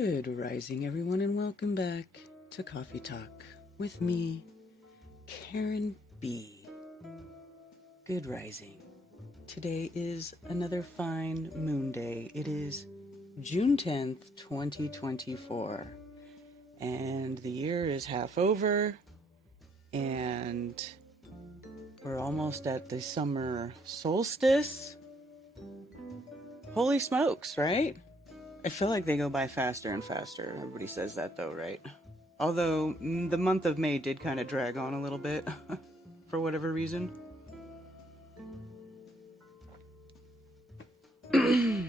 Good rising, everyone, and welcome back to Coffee Talk with me, Karen B. Good rising. Today is another fine Moonday. It is June 10th, 2024, and the year is half over, and we're almost at the summer solstice. Holy smokes, right? I feel like they go by faster and faster. Everybody says that though, right? Although the month of May did kind of drag on a little bit for whatever reason. Good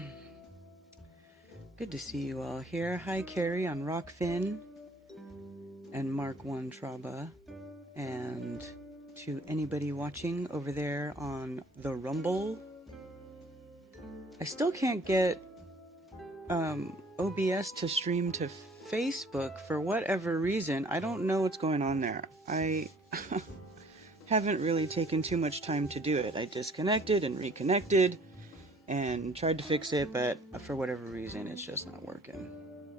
to see you all here. Hi, Carrie on Rockfin and Mark One Traba. And to anybody watching over there on the Rumble. I still can't get OBS to stream to Facebook for whatever reason. I don't know what's going on there. I haven't really taken too much time to do it. I disconnected and reconnected and tried to fix it, but for whatever reason, it's just not working.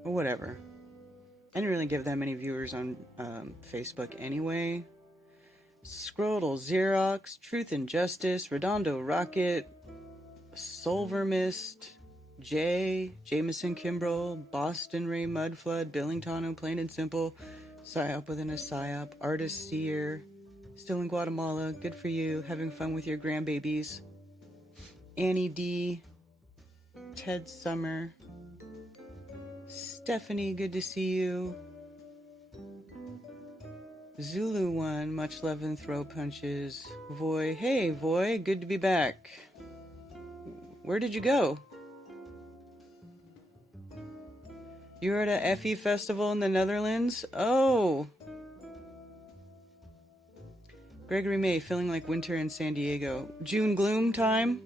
But whatever. I didn't really give that many viewers on Facebook anyway. Scrotal Xerox, Truth and Justice, Redondo Rocket, Solver Mist, Jay, Jameson Kimbrell, Boston Ray Mudflood, Billington Plain and Simple, Psyop within a Psyop, Artist Seer, still in Guatemala, good for you, having fun with your grandbabies, Annie D, Ted Summer, Stephanie, good to see you, Zulu One, much love and throw punches, Voy, hey Voy, good to be back. Where did you go? You were at a FE festival in the Netherlands? Oh! Gregory May, feeling like winter in San Diego. June gloom time?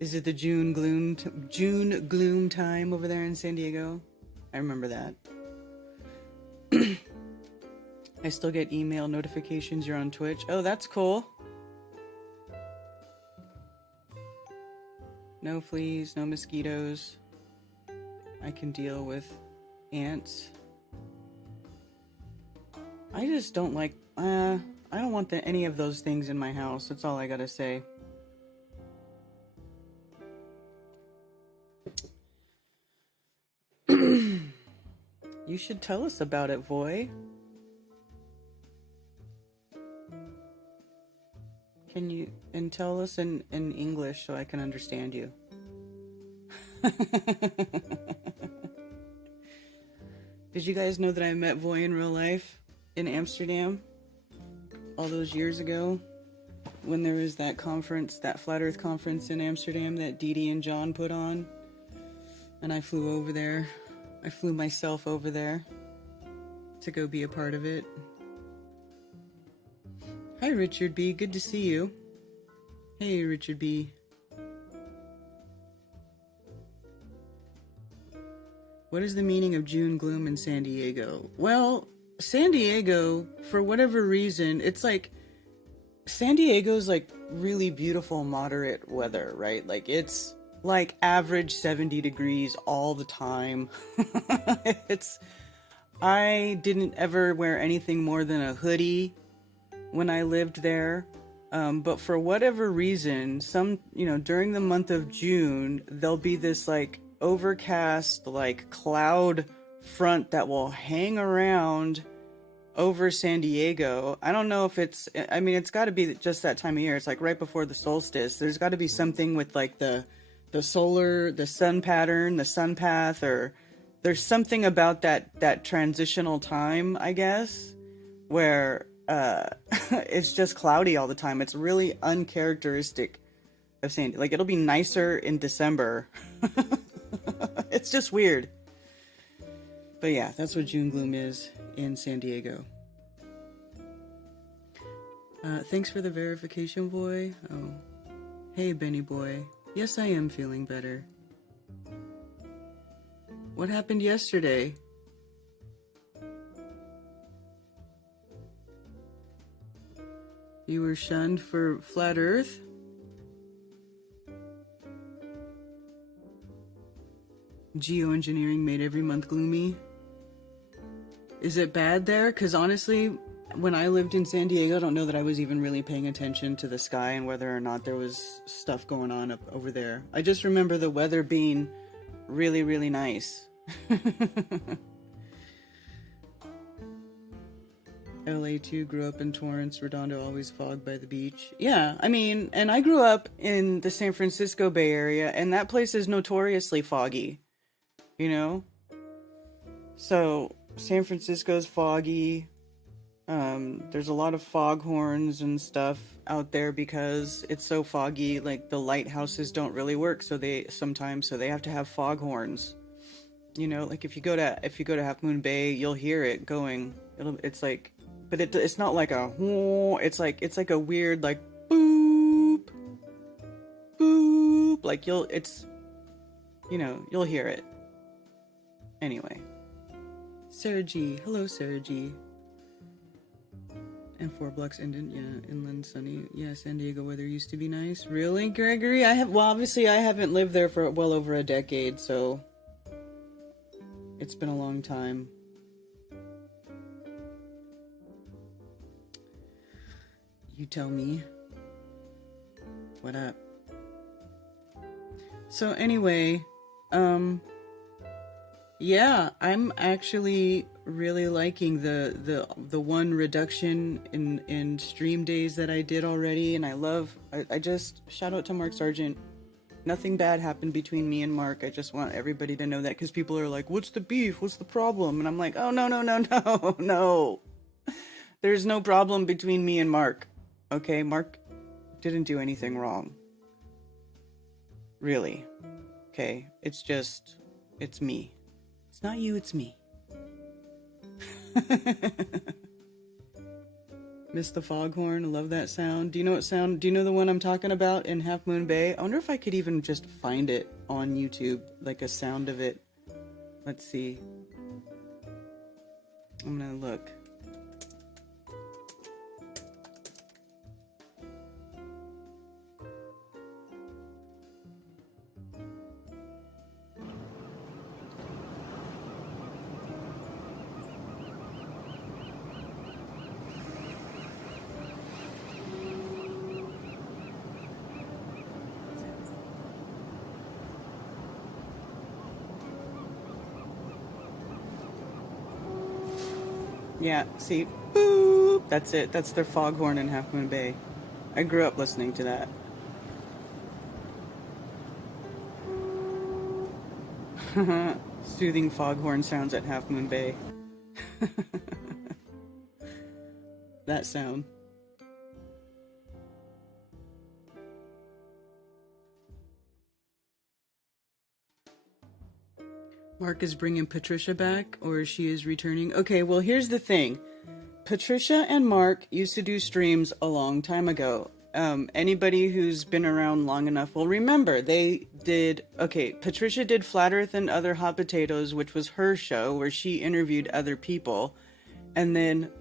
Is it the June gloom time over there in San Diego? I remember that. I still get email notifications you're on Twitch. Oh, that's cool. No fleas, no mosquitoes. I can deal with ants. I just don't like, I don't want any of those things in my house. That's all I gotta say. You should tell us about it, Voy. Can you, and tell us in English so I can understand you. Did you guys know that I met Voy in real life in Amsterdam all those years ago when there was that conference, that Flat Earth conference in Amsterdam that Dee Dee and John put on? And I flew over there. I flew myself over there to go be a part of it. Hi, Richard B. Good to see you. Hey, Richard B. What is the meaning of June gloom in San Diego? Well, San Diego, for whatever reason, it's like, San Diego's like really beautiful, moderate weather, right? Like it's like average 70 degrees all the time. I didn't ever wear anything more than a hoodie when I lived there. But for whatever reason, during the month of June, there'll be this like overcast, like cloud front that will hang around over San Diego. I don't know if it's got to be just that time of year. It's like right before the solstice. There's got to be something with like the sun pattern, the sun path, or there's something about that transitional time, I guess, where it's just cloudy all the time. It's really uncharacteristic of San Diego. Like it'll be nicer in December. It's just weird. But yeah, that's what June gloom is in San Diego. Thanks for the verification, Boy. Oh, hey, Benny Boy. Yes, I am feeling better. What happened yesterday? You were shunned for Flat Earth? Geoengineering made every month gloomy. Is it bad there? Because honestly, when I lived in San Diego, I don't know that I was even really paying attention to the sky and whether or not there was stuff going on up over there. I just remember the weather being really, really nice. LA too, grew up in Torrance, Redondo, always fogged by the beach. Yeah, I mean, and I grew up in the San Francisco Bay Area, and that place is notoriously foggy, you know? So, San Francisco's foggy. There's a lot of foghorns and stuff out there because it's so foggy, like the lighthouses don't really work, so they have to have foghorns. You know, like if you go to Half Moon Bay, you'll hear it going. It's like, but it's not like a it's like a weird like boop boop, like you'll hear it. Anyway, Sarah G, hello Sarah G. And 4 blocks inland sunny. Yeah, San Diego weather used to be nice. Really, Gregory? Obviously I haven't lived there for well over a decade, so it's been a long time. You tell me. What up? So anyway, yeah, I'm actually really liking the one reduction in stream days that I did already, and I just shout out to Mark Sargent. Nothing bad happened between me and Mark. I just want everybody to know that, because people are like, what's the beef? What's the problem? And I'm like, oh, no. There's no problem between me and Mark. Okay, Mark didn't do anything wrong. Really. Okay, it's me. It's not you, it's me. Miss the foghorn. I love that sound. Do you know the one I'm talking about in Half Moon Bay? I wonder if I could even just find it on YouTube, like a sound of it. Let's see. I'm gonna look. Yeah, see, boop, that's it. That's their foghorn in Half Moon Bay. I grew up listening to that. Soothing foghorn sounds at Half Moon Bay. That sound. Mark is bringing Patricia back, or she is returning. Okay, well, here's the thing. Patricia and Mark used to do streams a long time ago. Anybody who's been around long enough will remember Patricia did Flat Earth and Other Hot Potatoes, which was her show where she interviewed other people. And then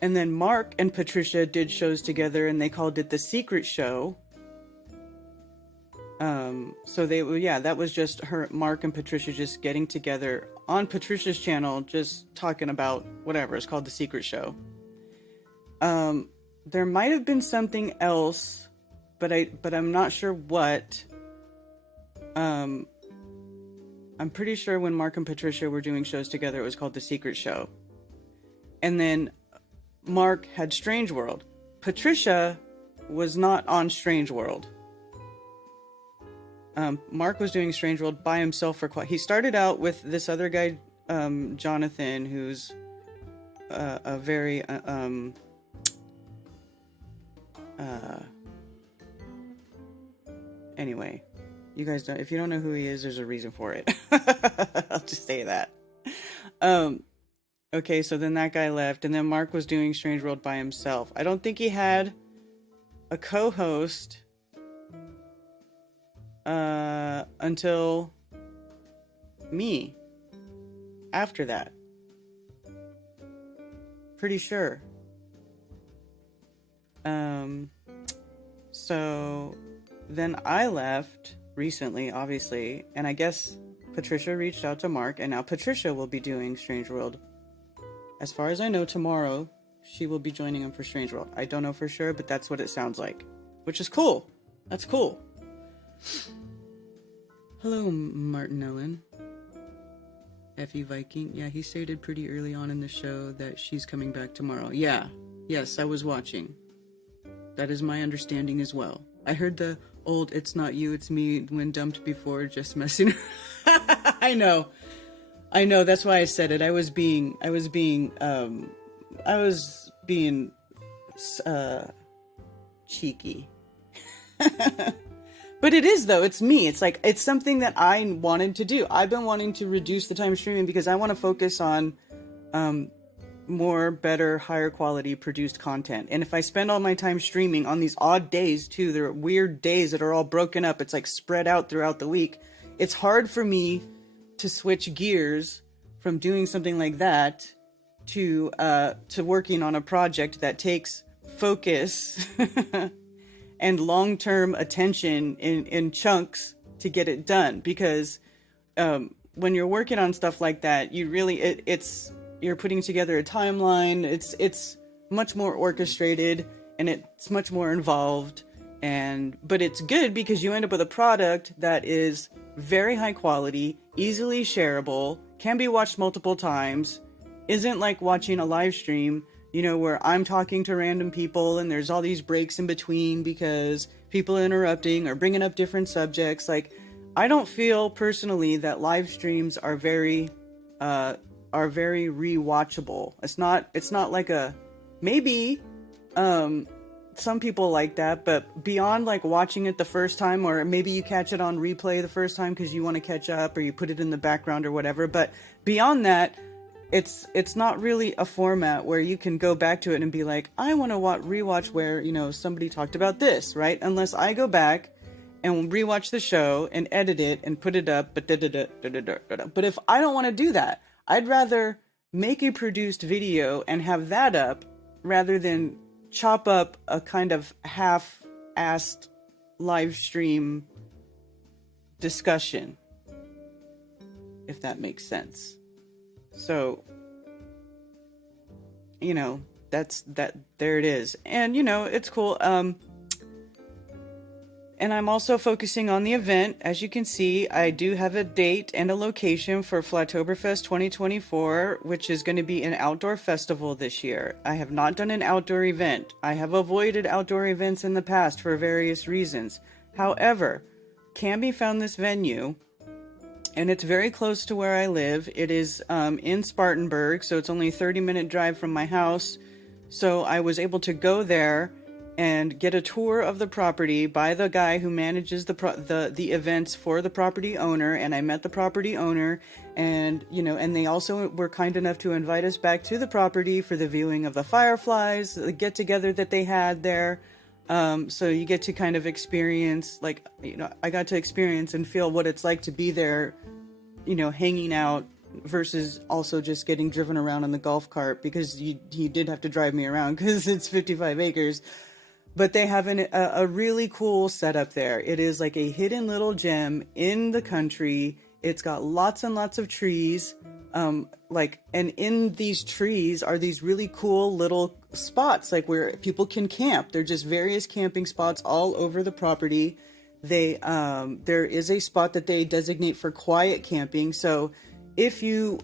and then Mark and Patricia did shows together, and they called it The Secret Show. So that was just Mark and Patricia just getting together on Patricia's channel, just talking about whatever. It's called The Secret Show. There might have been something else, but I'm not sure what. I'm pretty sure when Mark and Patricia were doing shows together, it was called The Secret Show. And then Mark had Strange World. Patricia was not on Strange World. Mark was doing Strange World by himself he started out with this other guy, Jonathan, who's a very anyway, you guys don't, if you don't know who he is, there's a reason for it. I'll just say that. Okay, so then that guy left, and then Mark was doing Strange World by himself. I don't think he had a co-host until me after that. Pretty sure. So then I left recently, obviously, and I guess Patricia reached out to Mark, and now Patricia will be doing Strange World. As far as I know, tomorrow she will be joining him for Strange World. I don't know for sure, but that's what it sounds like, which is cool. That's cool. Hello, Martin Ellen. Effie Viking. Yeah, he stated pretty early on in the show that she's coming back tomorrow. Yeah. Yes, I was watching. That is my understanding as well. I heard the old "it's not you, it's me" when dumped before, just messing. I know. That's why I said it. I was being cheeky. But it is, though. It's me. It's like, it's something that I wanted to do. I've been wanting to reduce the time streaming because I want to focus on more, better, higher quality produced content. And if I spend all my time streaming on these odd days too, there are weird days that are all broken up. It's like spread out throughout the week. It's hard for me to switch gears from doing something like that to working on a project that takes focus and long-term attention in chunks to get it done. Because when you're working on stuff like that, you really you're putting together a timeline. It's much more orchestrated and it's much more involved. But it's good because you end up with a product that is very high quality, easily shareable, can be watched multiple times, isn't like watching a live stream, where I'm talking to random people and there's all these breaks in between because people are interrupting or bringing up different subjects. Like, I don't feel personally that live streams are very rewatchable. It's not like maybe some people like that, but beyond like watching it the first time, or maybe you catch it on replay the first time because you want to catch up, or you put it in the background or whatever. But beyond that, it's not really a format where you can go back to it and be like, I want to rewatch where, somebody talked about this, right? Unless I go back and rewatch the show and edit it and put it up. But if I don't want to do that, I'd rather make a produced video and have that up rather than chop up a kind of half-assed live stream discussion, if that makes sense. So, there it is. And, it's cool. And I'm also focusing on the event. As you can see, I do have a date and a location for Flattoberfest 2024, which is going to be an outdoor festival this year. I have not done an outdoor event. I have avoided outdoor events in the past for various reasons. However, Camby found this venue, and it's very close to where I live. It is in Spartanburg, so it's only a 30-minute drive from my house. So I was able to go there and get a tour of the property by the guy who manages the events for the property owner. And I met the property owner, and and they also were kind enough to invite us back to the property for the viewing of the fireflies, the get together that they had there. So you get to kind of experience, I got to experience and feel what it's like to be there, hanging out, versus also just getting driven around in the golf cart, because he did have to drive me around because it's 55 acres. But they have a really cool setup there. It is like a hidden little gem in the country. It's got lots and lots of trees. And in these trees are these really cool little spots, like where people can camp. They're just various camping spots all over the property. There is a spot that they designate for quiet camping. So if you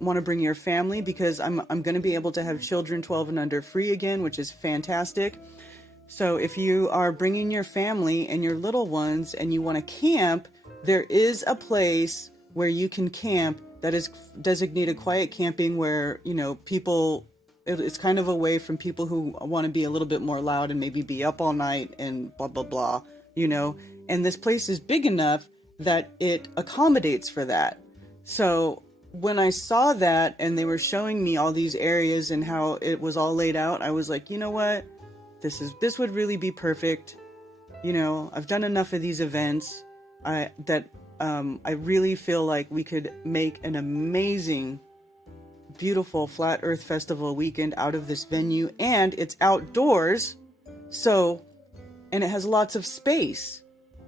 want to bring your family, because I'm going to be able to have children 12 and under free again, which is fantastic. So if you are bringing your family and your little ones and you want to camp, there is a place where you can camp that is designated quiet camping, where people, it's kind of away from people who want to be a little bit more loud and maybe be up all night and blah blah blah, and this place is big enough that it accommodates for that. So when I saw that and they were showing me all these areas and how it was all laid out, I was like, you know what? This would really be perfect. I've done enough of these events. I really feel like we could make an amazing, beautiful Flat Earth Festival weekend out of this venue, and it's outdoors. So, and it has lots of space.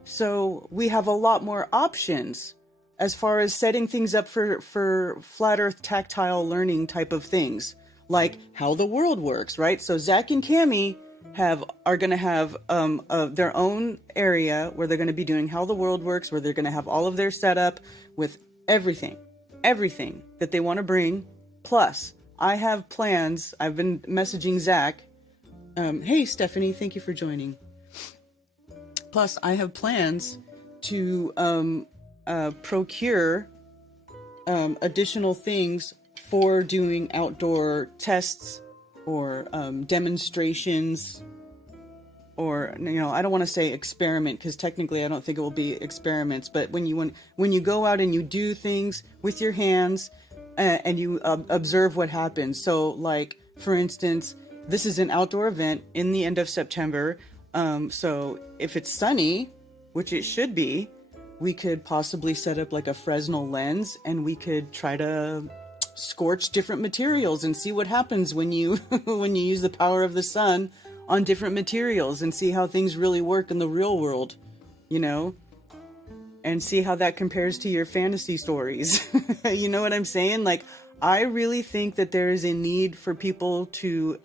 So we have a lot more options as far as setting things up for flat earth tactile learning type of things, like how the world works, right? So Zach and Cami are going to have their own area where they're going to be doing how the world works, where they're going to have all of their setup with everything that they want to bring. Plus, I have plans. I've been messaging Zach. Hey, Stephanie, thank you for joining. Plus, I have plans to procure additional things for doing outdoor tests or demonstrations, or, you know, I don't want to say experiment, because technically I don't think it will be experiments, but when you go out and you do things with your hands and you observe what happens. So, like, for instance, this is an outdoor event in the end of September. So if it's sunny, which it should be, we could possibly set up like a Fresnel lens, and we could try to scorch different materials and see what happens when you when you use the power of the sun on different materials, and see how things really work in the real world, you know, and see how that compares to your fantasy stories. You know what I'm saying? Like, I really think that there is a need for people to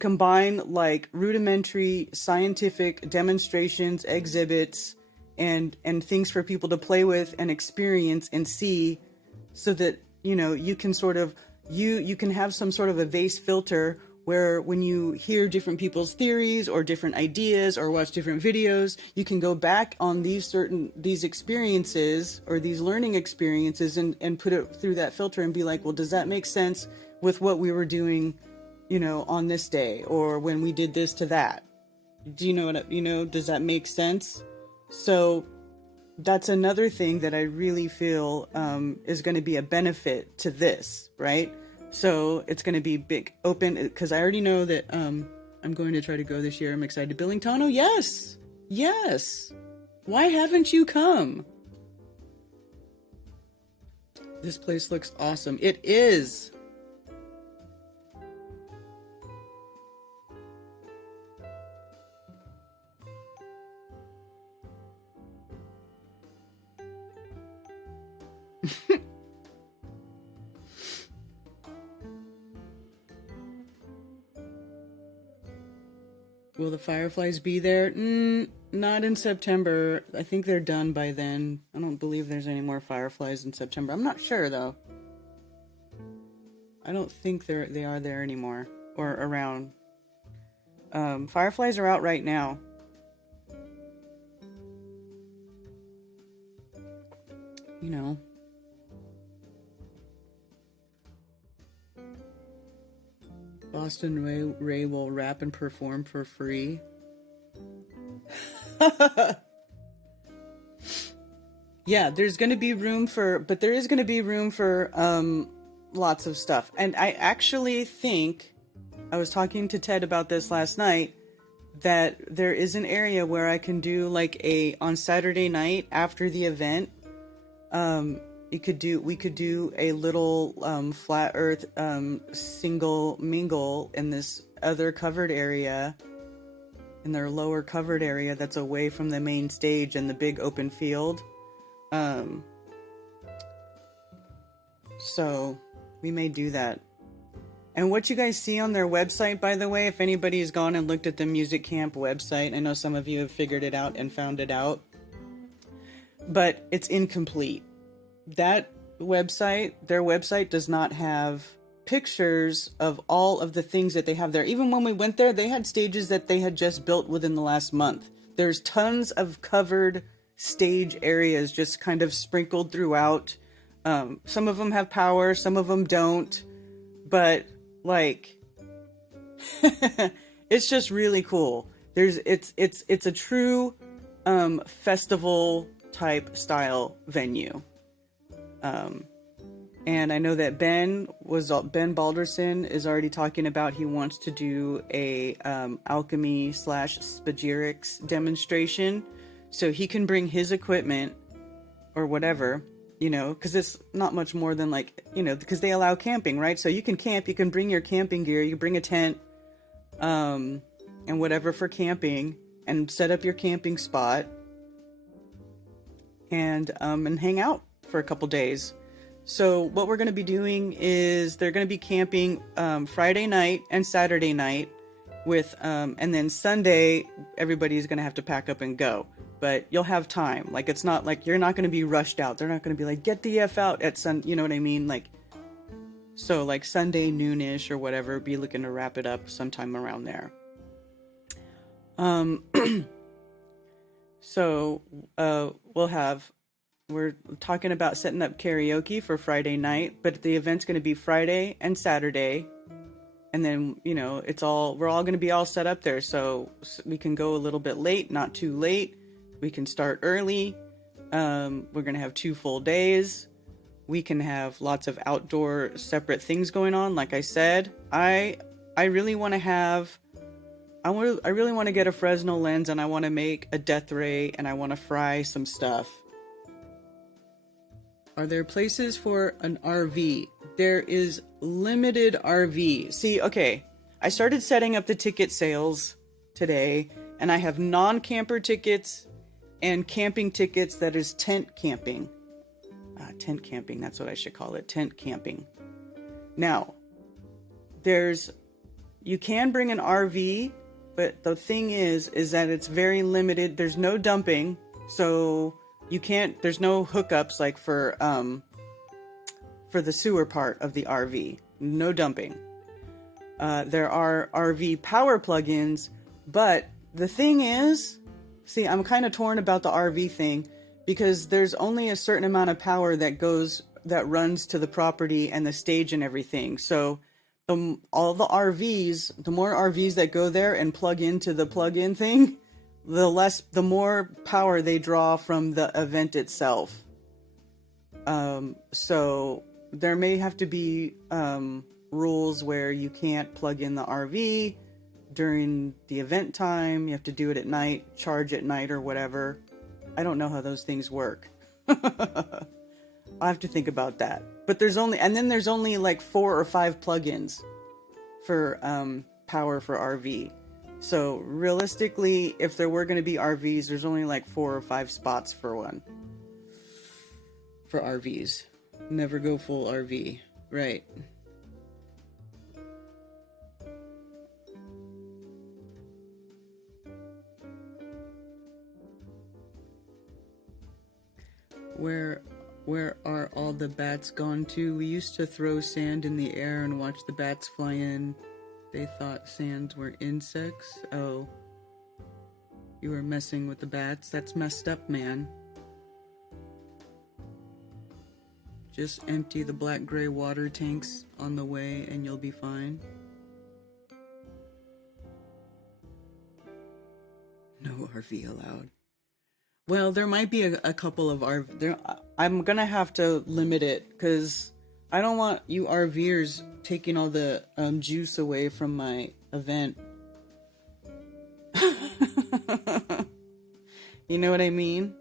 combine like rudimentary scientific demonstrations, exhibits, and things for people to play with and experience and see, so that, you know, you can sort of, you can have some sort of a vase filter where when you hear different people's theories or different ideas or watch different videos, you can go back on these experiences or these learning experiences and put it through that filter and be like, well, does that make sense with what we were doing, you know, on this day, or when we did this to that? Do you know what, you know, does that make sense? So that's another thing that I really feel is going to be a benefit to this, right? So it's going to be big open, because I already know that I'm going to try to go this year. I'm excited. Billingtano, yes. Why haven't you come? This place looks awesome. It is. Will the fireflies be there? Not in September. I think they're done by then. I don't believe there's any more fireflies in September. I'm not sure, though. I don't think they are there anymore, or around. Fireflies are out right now. You know. Boston Ray will rap and perform for free. Yeah, there's going to be room for, but there is going to be room for lots of stuff. And I actually think, I was talking to Ted about this last night, that there is an area where I can do like on Saturday night after the event, we could do a little flat earth single mingle in this other covered area, in their lower covered area that's away from the main stage and the big open field. So we may do that. And what you guys see on their website, by the way, if anybody has gone and looked at the Music Camp website, I know some of you have figured it out and found it out, but it's incomplete. That website, their website, does not have pictures of all of the things that they have there. Even when we went there, they had stages that they had just built within the last month. There's tons of covered stage areas just kind of sprinkled throughout. Some of them have power, some of them don't, but like, it's just really cool. It's a true festival type style venue. And I know that Ben Balderson is already talking about, he wants to do a alchemy / spagyrics demonstration, so he can bring his equipment or whatever, you know, because it's not much more than like, you know, because they allow camping, right? So you can camp, you can bring your camping gear, you bring a tent, and whatever for camping, and set up your camping spot and hang out for a couple days. So what we're going to be doing is they're going to be camping Friday night and Saturday night with and then Sunday everybody's going to have to pack up and go. But you'll have time. Like, it's not like you're not going to be rushed out. They're not going to be like, get the F out at you know what I mean? Like, so like Sunday noonish or whatever, be looking to wrap it up sometime around there. So we're talking about setting up karaoke for Friday night, but the event's going to be Friday and Saturday. And then, you know, we're all going to be all set up there. So we can go a little bit late, not too late. We can start early. We're going to have 2 full days. We can have lots of outdoor separate things going on. Like I said, I really want to I really want to get a Fresnel lens, and I want to make a death ray, and I want to fry some stuff. Are there places for an RV? There is limited RV. See, okay, I started setting up the ticket sales today, and I have non-camper tickets and camping tickets that is tent camping. Tent camping, that's what I should call it, tent camping. Now, you can bring an RV, but the thing is that it's very limited. There's no dumping, so there's no hookups like for the sewer part of the RV. No dumping. There are RV power plugins, but the thing is, see, I'm kind of torn about the RV thing because there's only a certain amount of power that runs to the property and the stage and everything. So all the RVs, the more RVs that go there and plug into the plug-in thing, the more power they draw from the event itself. So there may have to be rules where you can't plug in the RV during the event time. You have to do it at night, charge at night or whatever. I don't know how those things work. I'll have to think about that. But there's only like 4 or 5 plugins for power for RV. So realistically, if there were going to be RVs, there's only like 4 or 5 spots for one. For RVs. Never go full RV. Right. Where are all the bats gone to? We used to throw sand in the air and watch the bats fly in. They thought sands were insects. Oh. You were messing with the bats? That's messed up, man. Just empty the black-gray water tanks on the way and you'll be fine. No RV allowed. Well, there might be a couple of RV. I'm gonna have to limit it because I don't want you RVers taking all the juice away from my event. You know what I mean?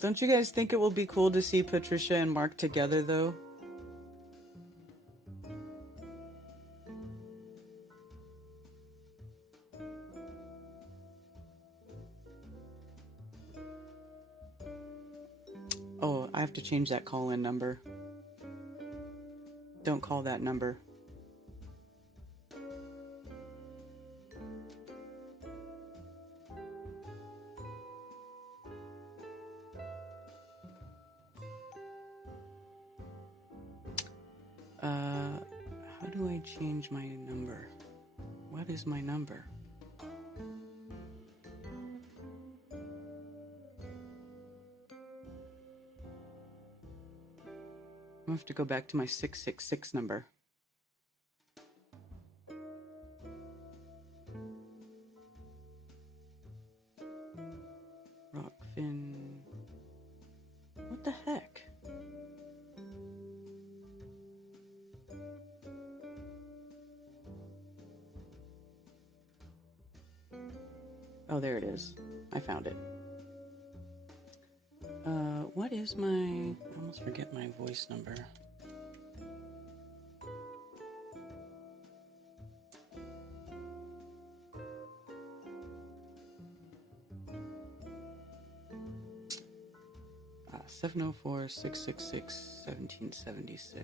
Don't you guys think it will be cool to see Patricia and Mark together, though? Oh, I have to change that call-in number. Don't call that number. How do I change my number? What is my number? I have to go back to my 666 number. Rockfin. What the heck? Oh, there it is. I found it. What is my... I almost forget my voice number. Ah, 704-666-1776.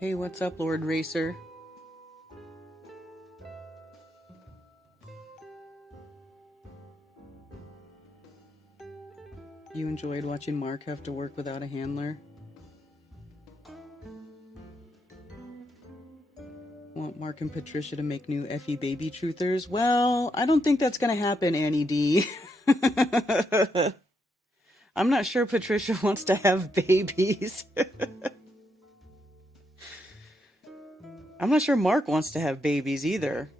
Hey, what's up, Lord Racer? You enjoyed watching Mark have to work without a handler? Want Mark and Patricia to make new Effie baby truthers? Well, I don't think that's gonna happen, Annie D. I'm not sure Patricia wants to have babies. I'm not sure Mark wants to have babies either.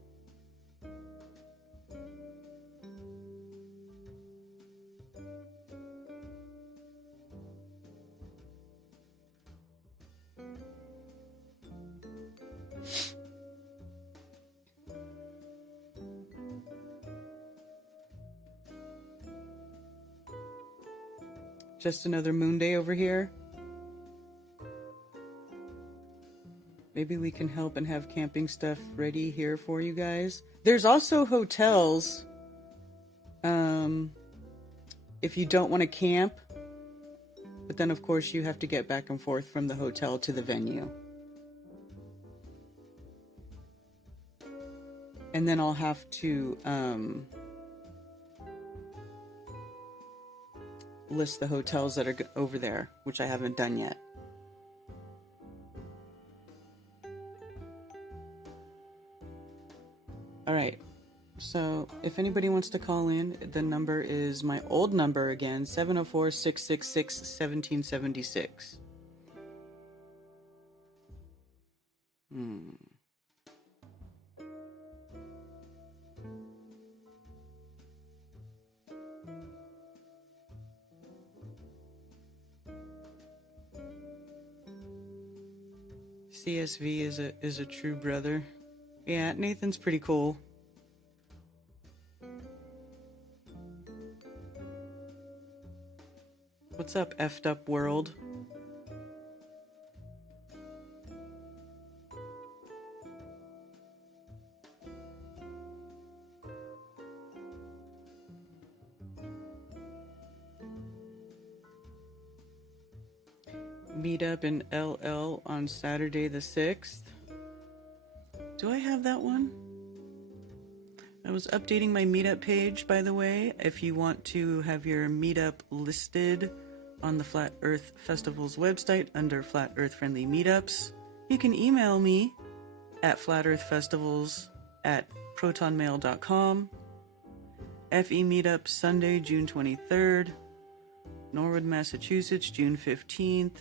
Just another Moonday over here. Maybe we can help and have camping stuff ready here for you guys. There's also hotels. If you don't want to camp, but then of course you have to get back and forth from the hotel to the venue. And then I'll have to list the hotels that are over there, which I haven't done yet. All right, so if anybody wants to call in, the number is my old number again, 704-666-1776. CSV is a true brother. Yeah, Nathan's pretty cool. What's up, effed up world? Meetup in LL on Saturday the 6th. Do I have that one? I was updating my meetup page, by the way. If you want to have your meetup listed on the Flat Earth Festival's website under Flat Earth Friendly Meetups, you can email me at flatearthfestivals@protonmail.com. FE Meetup Sunday, June 23rd. Norwood, Massachusetts, June 15th.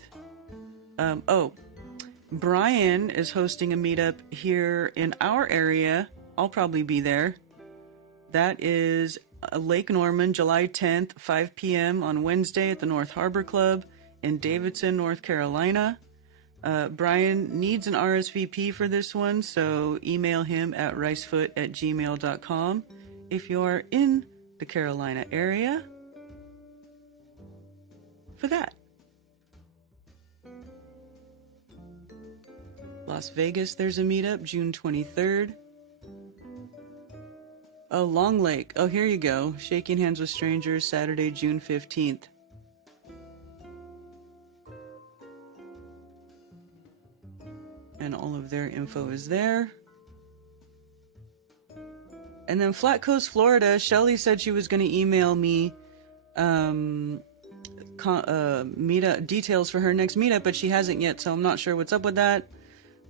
Brian is hosting a meetup here in our area. I'll probably be there. That is Lake Norman, July 10th, 5 p.m. on Wednesday at the North Harbor Club in Davidson, North Carolina. Brian needs an RSVP for this one, so email him at ricefoot@gmail.com if you're in the Carolina area for that. Las Vegas, there's a meetup, June 23rd. Oh, Long Lake. Oh, here you go. Shaking Hands with Strangers, Saturday, June 15th. And all of their info is there. And then Flat Coast, Florida, Shelly said she was going to email me meetup details for her next meetup, but she hasn't yet, so I'm not sure what's up with that.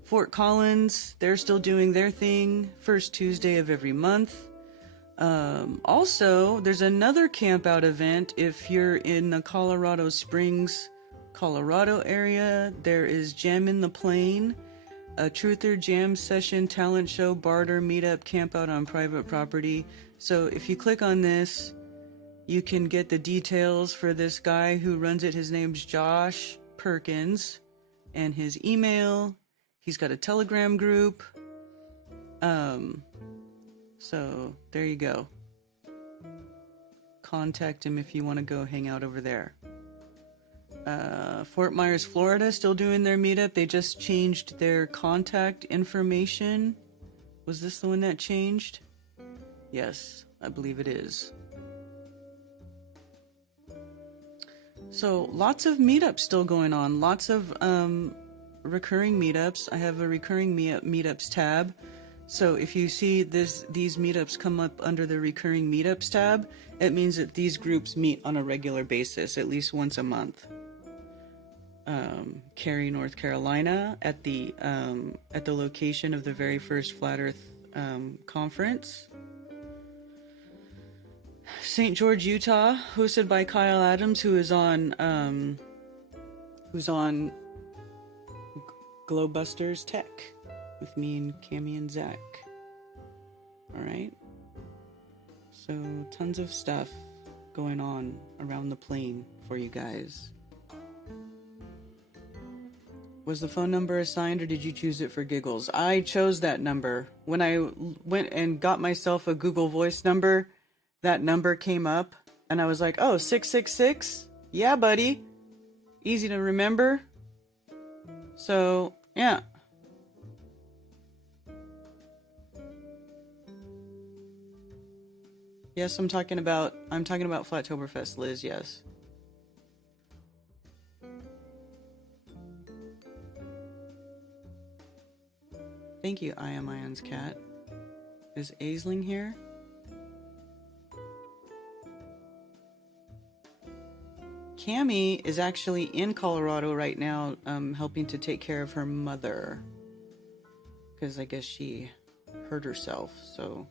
Fort Collins, they're still doing their thing, first Tuesday of every month. Also, there's another camp out event if you're in the Colorado Springs, Colorado area. There is Jam in the Plain, a truther jam session, talent show, barter, meetup, camp out on private property. So if you click on this, You can get the details for this guy who runs it. His name's Josh Perkins, and his email. He's got a Telegram group. So there you go. Contact him if you want to go hang out over there. Fort Myers, Florida, still doing their meetup. They just changed their contact information. Was this the one that changed? Yes, I believe it is. So lots of meetups still going on. Lots of recurring meetups. I have a recurring meetups tab. So if you see these meetups come up under the recurring meetups tab, it means that these groups meet on a regular basis, at least once a month. Cary, North Carolina, at the location of the very first Flat Earth conference. St. George, Utah, hosted by Kyle Adams, who's on Glowbusters Tech with me and Cammie and Zach. All right. So tons of stuff going on around the plane for you guys. Was the phone number assigned, or did you choose it for giggles? I chose that number. When I went and got myself a Google Voice number, that number came up, and I was like, oh, 666? Yeah, buddy. Easy to remember. So, yeah. Yes, I'm talking about Flattoberfest, Liz, yes. Thank you, I Am Ion's cat. Is Aisling here? Cammie is actually in Colorado right now, helping to take care of her mother. Because I guess she hurt herself, so...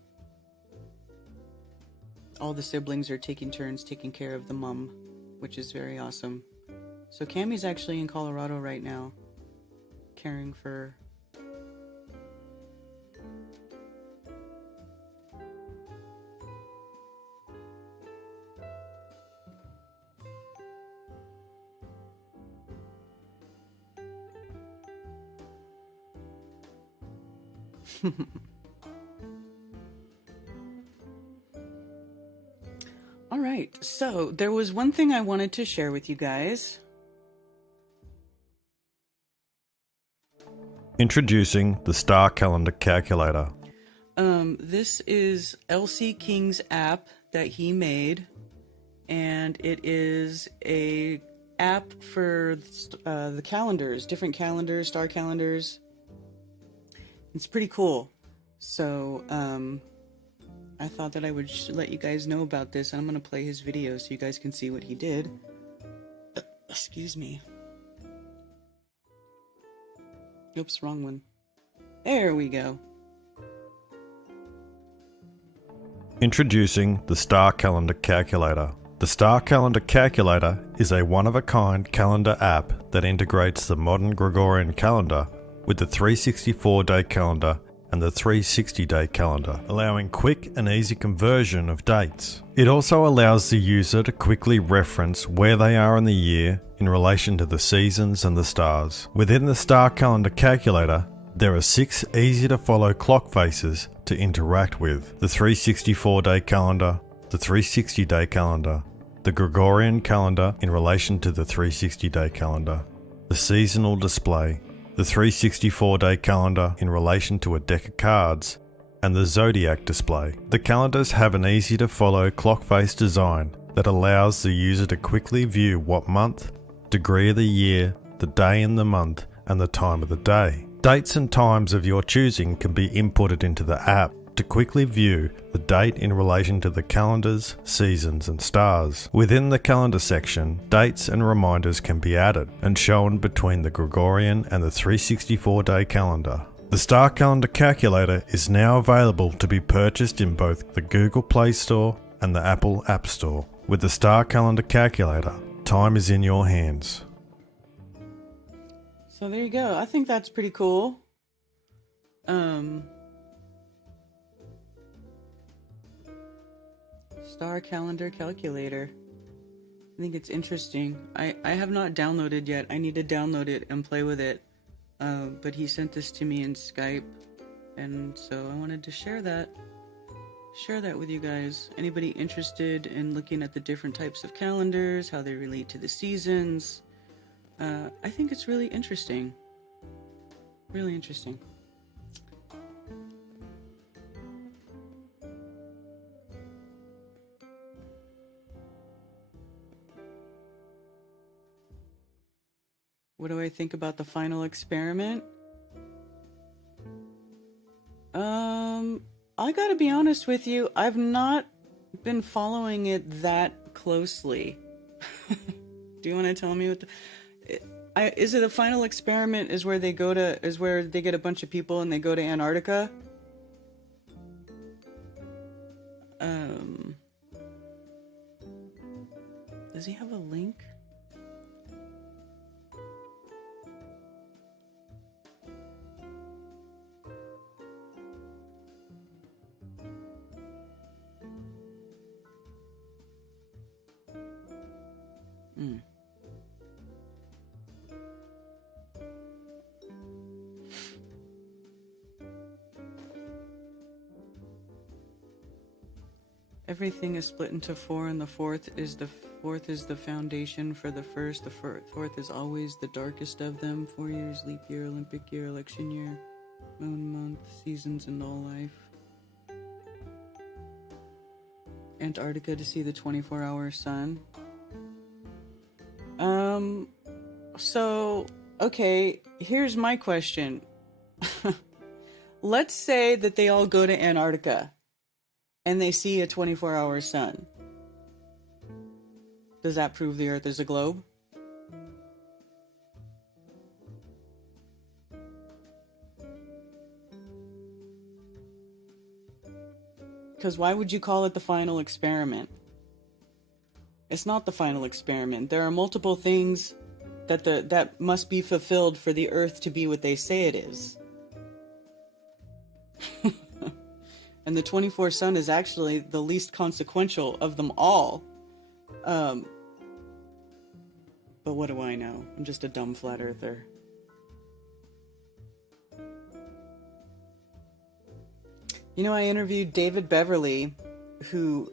all the siblings are taking turns taking care of the mum, which is very awesome. So Cammie's actually in Colorado right now, caring for... All right, so there was one thing I wanted to share with you guys. Introducing the Star Calendar Calculator. This is LC King's app that he made, and it is a app for the calendars, different calendars, star calendars. It's pretty cool. So, I thought that I would let you guys know about this, and I'm going to play his video so you guys can see what he did. Excuse me. Oops, wrong one. There we go. Introducing the Star Calendar Calculator. The Star Calendar Calculator is a one-of-a-kind calendar app that integrates the modern Gregorian calendar with the 364-day calendar and the 360-day calendar, allowing quick and easy conversion of dates. It also allows the user to quickly reference where they are in the year in relation to the seasons and the stars. Within the Star Calendar Calculator, there are 6 easy-to-follow clock faces to interact with: the 364-day calendar, the 360-day calendar, the Gregorian calendar in relation to the 360-day calendar, the seasonal display, the 364-day calendar in relation to a deck of cards, and the zodiac display. The calendars have an easy-to-follow clock face design that allows the user to quickly view what month, degree of the year, the day in the month, and the time of the day. Dates and times of your choosing can be inputted into the app to quickly view the date in relation to the calendars, seasons, and stars. Within the calendar section, dates and reminders can be added and shown between the Gregorian and the 364-day calendar. The Star Calendar Calculator is now available to be purchased in both the Google Play Store and the Apple App Store. With the Star Calendar Calculator, time is in your hands. So there you go. I think that's pretty cool. Star calendar calculator. I think it's interesting. I have not downloaded yet. I need to download it and play with it. But he sent this to me in Skype, and so I wanted to share that with you guys. Anybody interested in looking at the different types of calendars, how they relate to the seasons? I think it's really interesting. Really interesting. What do I think about the final experiment? I gotta be honest with you, I've not been following it that closely. Do you want to tell me what is it a final experiment is where they get a bunch of people and they go to Antarctica? Does he have a link? Everything is split into four, and the fourth is the foundation for the first. The fourth is always the darkest of them. 4 years, leap year, Olympic year, election year, moon month, seasons, and all life. Antarctica to see the 24-hour sun. So, okay, here's my question. Let's say that they all go to Antarctica and they see a 24-hour sun. Does that prove the Earth is a globe? Because why would you call it the final experiment? It's not the final experiment. There are multiple things that must be fulfilled for the Earth to be what they say it is. And the 24 sun is actually the least consequential of them all. But what do I know? I'm just a dumb flat earther. You know, I interviewed David Beverly, who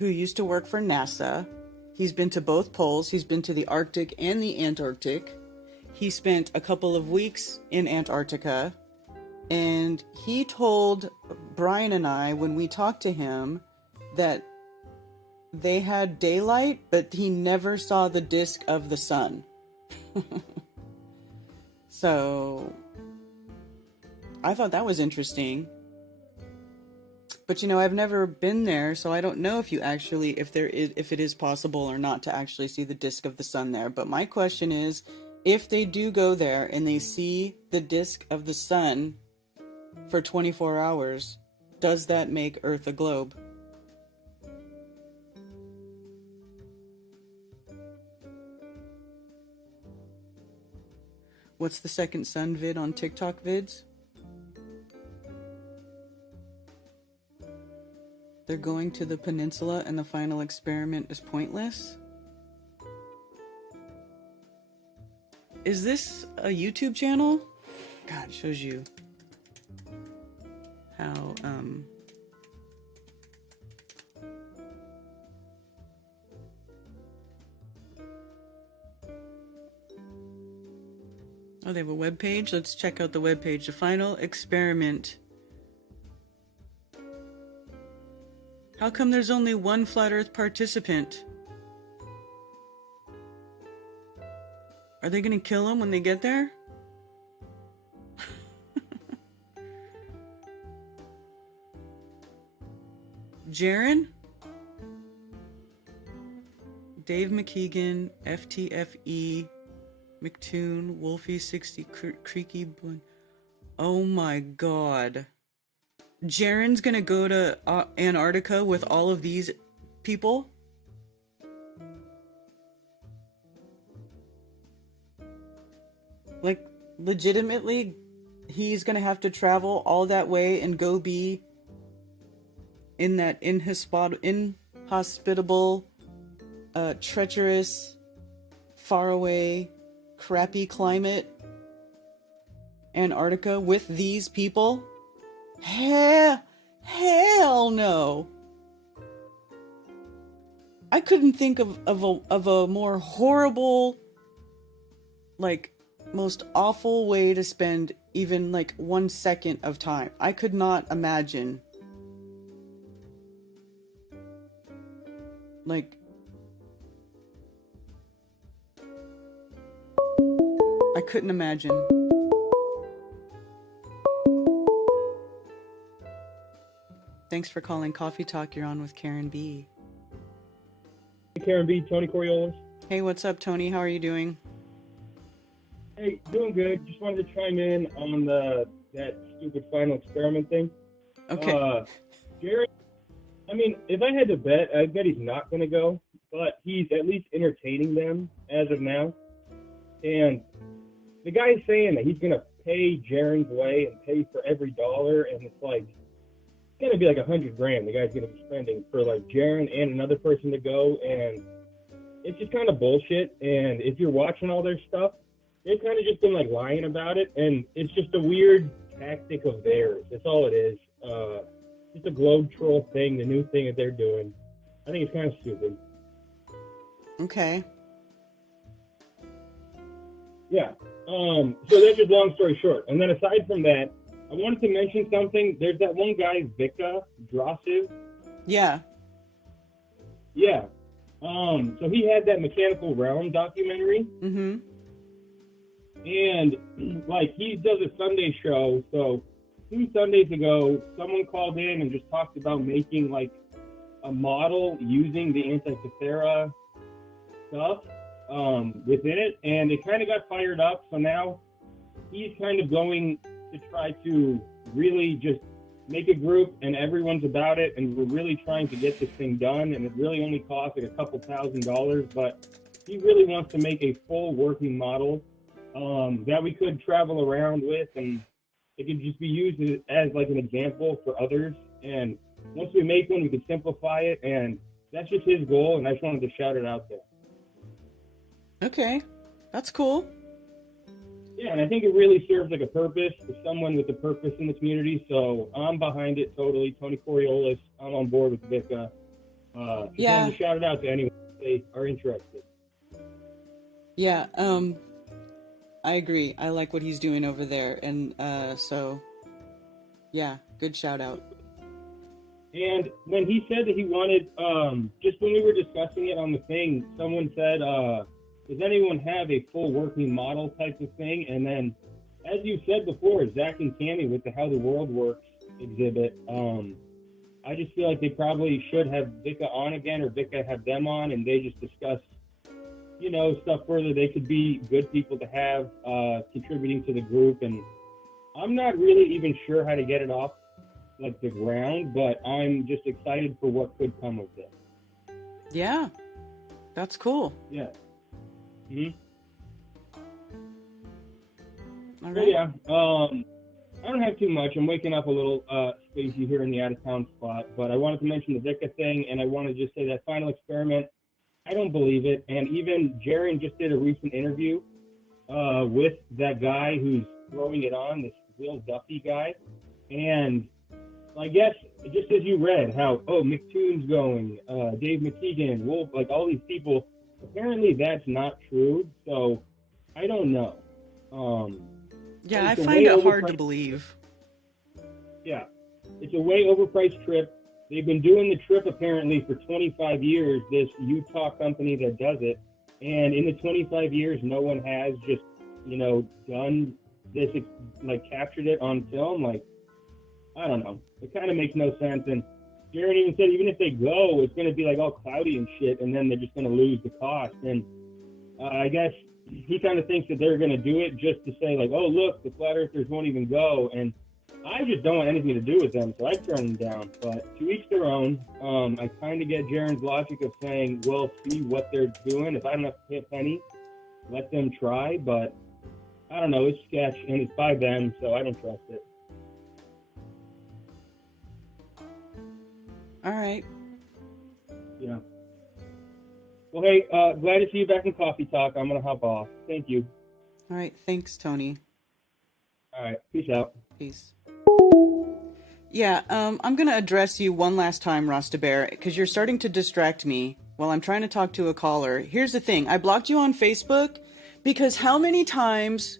used to work for NASA. He's been to both poles. He's been to the Arctic and the Antarctic. He spent a couple of weeks in Antarctica. And he told Brian and I, when we talked to him, that they had daylight, but he never saw the disk of the sun. So I thought that was interesting. But you know, I've never been there, so I don't know if it is possible or not to actually see the disk of the sun there. But my question is, if they do go there and they see the disk of the sun for 24 hours, does that make Earth a globe? What's the second sun vid on TikTok vids? They're going to the peninsula and the final experiment is pointless? Is this a YouTube channel? God, it shows you how, oh, they have a web page. Let's check out the web page. The final experiment. How come there's only one flat Earth participant? Are they gonna kill him when they get there? Jaren? Dave McKeegan, FTFE, McToon, Wolfie60, Creaky Bun. Oh my god. Jaren's gonna go to Antarctica with all of these people? Like, legitimately, he's gonna have to travel all that way and go be in that inhospitable, treacherous, faraway, crappy climate, Antarctica, with these people? Hell no. I couldn't think of a more horrible, like, most awful way to spend even like 1 second of time. I could not imagine. Like, I couldn't imagine. Thanks for calling Coffee Talk. You're on with Karen B. Hey, Karen B, Tony Coriolis. Hey, what's up, Tony? How are you doing? Hey, doing good. Just wanted to chime in on that stupid final experiment thing. Okay. Jared, I mean, if I had to bet, I bet he's not going to go, but he's at least entertaining them as of now. And the guy's saying that he's going to pay Jaren's way and pay for every dollar, and it's like, it's going to be like $100,000 the guy's going to be spending for like Jaren and another person to go, and it's just kind of bullshit. And if you're watching all their stuff, they've kind of just been like lying about it, and it's just a weird tactic of theirs. That's all it is. Just a globe troll thing, the new thing that they're doing. I think it's kind of stupid. Okay. Yeah. So that's just long story short. And then aside from that, I wanted to mention something. There's that one guy, Vika Drosiv. Yeah. Yeah. So he had that Mechanical Realm documentary. Mm-hmm. And like he does a Sunday show. So 2 Sundays ago, someone called in and just talked about making like a model using the Antikythera stuff within it, and it kind of got fired up. So now he's kind of going to try to really just make a group, and everyone's about it, and we're really trying to get this thing done. And it really only costs like a couple $1,000s, but he really wants to make a full working model that we could travel around with, and it could just be used as like an example for others. And once we make one, we could simplify it, and that's just his goal. And I just wanted to shout it out there. Okay. That's cool. Yeah, and I think it really serves like a purpose for someone with a purpose in the community. So I'm behind it totally. Tony Coriolis, I'm on board with Vika. Yeah. Wanted to shout it out to anyone if they are interested. Yeah. I agree. I like what he's doing over there, and so yeah, good shout out. And when he said that he wanted, just when we were discussing it on the thing, someone said, does anyone have a full working model type of thing? And then, as you said before, Zach and Cammy with the How the World Works exhibit, I just feel like they probably should have Vika on again, or Vika have them on, and they just discuss, you know, stuff further. They could be good people to have contributing to the group. And I'm not really even sure how to get it off like the ground, but I'm just excited for what could come of this. Yeah, that's cool. Yeah. Mm-hmm. All So right. yeah, I don't have too much. I'm waking up a little spacey here in the out-of-town spot, but I wanted to mention the Vika thing, and I want to just say that final experiment, I don't believe it. And even Jaren just did a recent interview with that guy who's throwing it on, this Will Duffy guy. And I guess, just as you read, how, McToon's going, Dave McKeegan, Wolf, like all these people, apparently that's not true. So I don't know. Yeah, I it's a find way it hard to overpriced- believe. Yeah, it's a way overpriced trip. They've been doing the trip apparently for 25 years, this Utah company that does it. And in the 25 years, no one has just, you know, done this, like captured it on film. Like, I don't know. It kind of makes no sense. And Jared even said, even if they go, it's going to be like all cloudy and shit, and then they're just going to lose the cost. And I guess he kind of thinks that they're going to do it just to say like, oh, look, the flat earthers won't even go. And I just don't want anything to do with them, so I turn them down. But to each their own. I kind of get Jaren's logic of saying, well, see what they're doing. If I don't have to pay a penny, let them try. But I don't know. It's sketch, and it's by them, so I don't trust it. All right. Yeah. Well, hey, glad to see you back in Coffee Talk. I'm gonna hop off. Thank you. All right. Thanks, Tony. All right. Peace out. Peace. Yeah, I'm gonna address you one last time, Rasta Bear, because you're starting to distract me while I'm trying to talk to a caller. Here's the thing. I blocked you on Facebook because how many times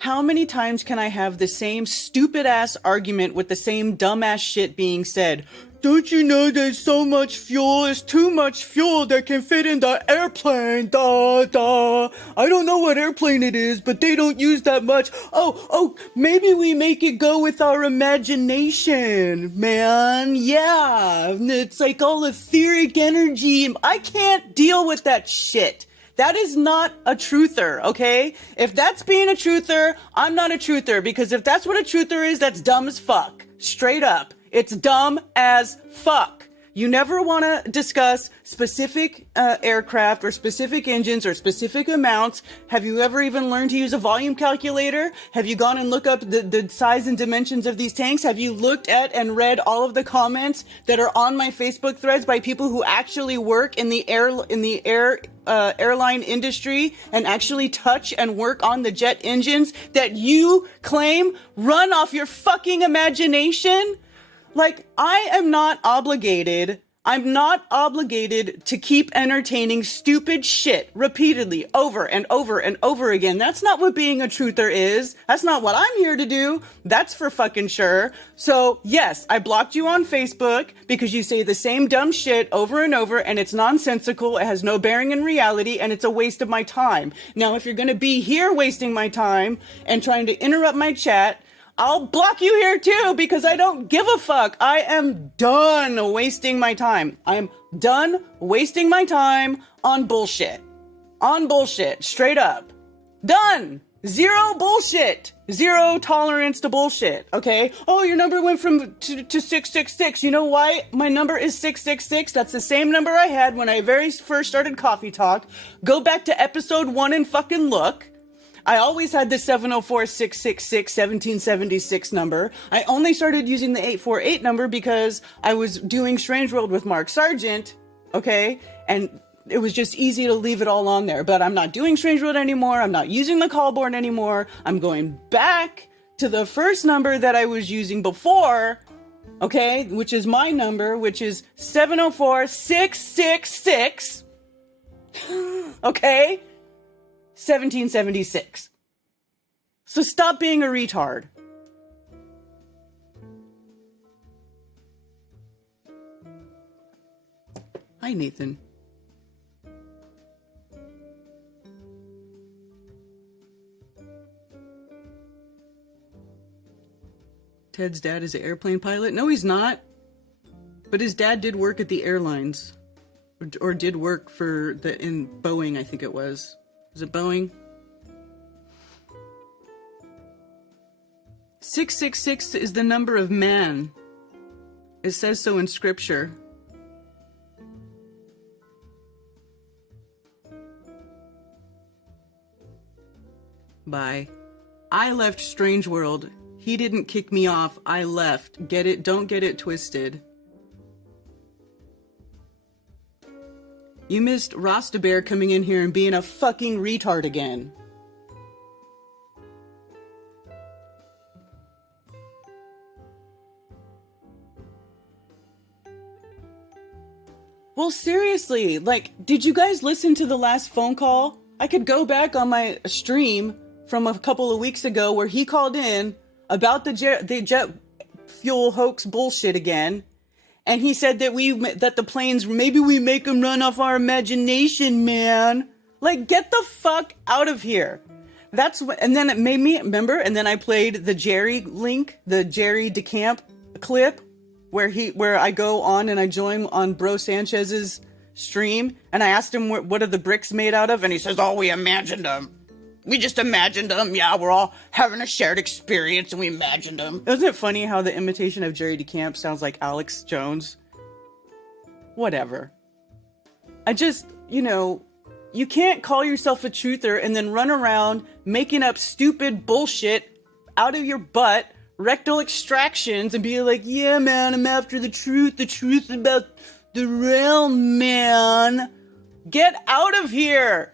can I have the same stupid ass argument with the same dumbass shit being said? Don't you know there's so much fuel? It's too much fuel that can fit in the airplane. Da, da. I don't know what airplane it is, but they don't use that much. Oh, maybe we make it go with our imagination, man. Yeah, it's like all etheric energy. I can't deal with that shit. That is not a truther, okay? If that's being a truther, I'm not a truther, because if that's what a truther is, that's dumb as fuck. Straight up. It's dumb as fuck. You never want to discuss specific aircraft or specific engines or specific amounts. Have you ever even learned to use a volume calculator? Have you gone and looked up the size and dimensions of these tanks? Have you looked at and read all of the comments that are on my Facebook threads by people who actually work in the airline industry and actually touch and work on the jet engines that you claim run off your fucking imagination? Like, I'm not obligated to keep entertaining stupid shit repeatedly over and over and over again. That's not what being a truther is. That's not what I'm here to do. That's for fucking sure. So, yes, I blocked you on Facebook because you say the same dumb shit over and over, and it's nonsensical, it has no bearing in reality, and it's a waste of my time. Now, if you're gonna be here wasting my time and trying to interrupt my chat, I'll block you here too, because I don't give a fuck. I am done wasting my time. I'm done wasting my time on bullshit. On bullshit. Straight up. Done. Zero bullshit. Zero tolerance to bullshit. Okay? Oh, your number went from to 666. You know why my number is 666? That's the same number I had when I very first started Coffee Talk. Go back to episode 1 and fucking look. I always had the 704-666-1776 number. I only started using the 848 number because I was doing Strange World with Mark Sargent, okay? And it was just easy to leave it all on there. But I'm not doing Strange World anymore. I'm not using the call board anymore. I'm going back to the first number that I was using before, okay? Which is my number, which is 704-666, okay? 1776. So stop being a retard. Hi, Nathan. Ted's dad is an airplane pilot? No, he's not. But his dad did work at the airlines. Or did work in Boeing, I think it was. Is it Boeing? 666 is the number of man. It says so in scripture. Bye. I left Strange World. He didn't kick me off. I left. Get it? Don't get it twisted. You missed Rasta Bear coming in here and being a fucking retard again. Well, seriously, like, did you guys listen to the last phone call? I could go back on my stream from a couple of weeks ago where he called in about the jet fuel hoax bullshit again. And he said that the planes, maybe we make them run off our imagination, man. Like, get the fuck out of here. That's what, and then it made me, remember? And then I played the Jerry link, the Jerry DeCamp clip, where I go on and I join on Bro Sanchez's stream. And I asked him, what are the bricks made out of? And he says, oh, we imagined them. We just imagined them. Yeah, we're all having a shared experience and we imagined them. Isn't it funny how the imitation of Jerry DeCamp sounds like Alex Jones? Whatever. I just, you can't call yourself a truther and then run around making up stupid bullshit out of your butt rectal extractions and be like, yeah, man, I'm after the truth about the realm, man. Get out of here.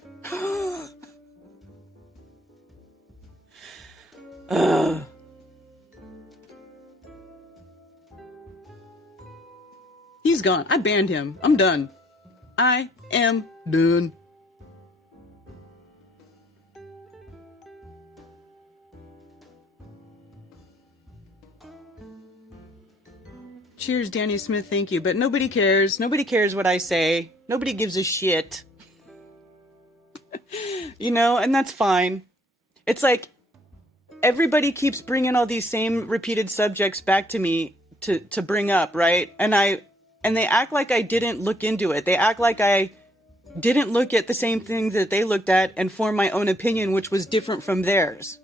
He's gone. I banned him. I'm done. I am done. Cheers, Danny Smith, thank you. But nobody cares. Nobody cares what I say. Nobody gives a shit. You know, and that's fine. It's like everybody keeps bringing all these same repeated subjects back to me to bring up, right? And they act like I didn't look into it. They act like I didn't look at the same things that they looked at and form my own opinion, which was different from theirs.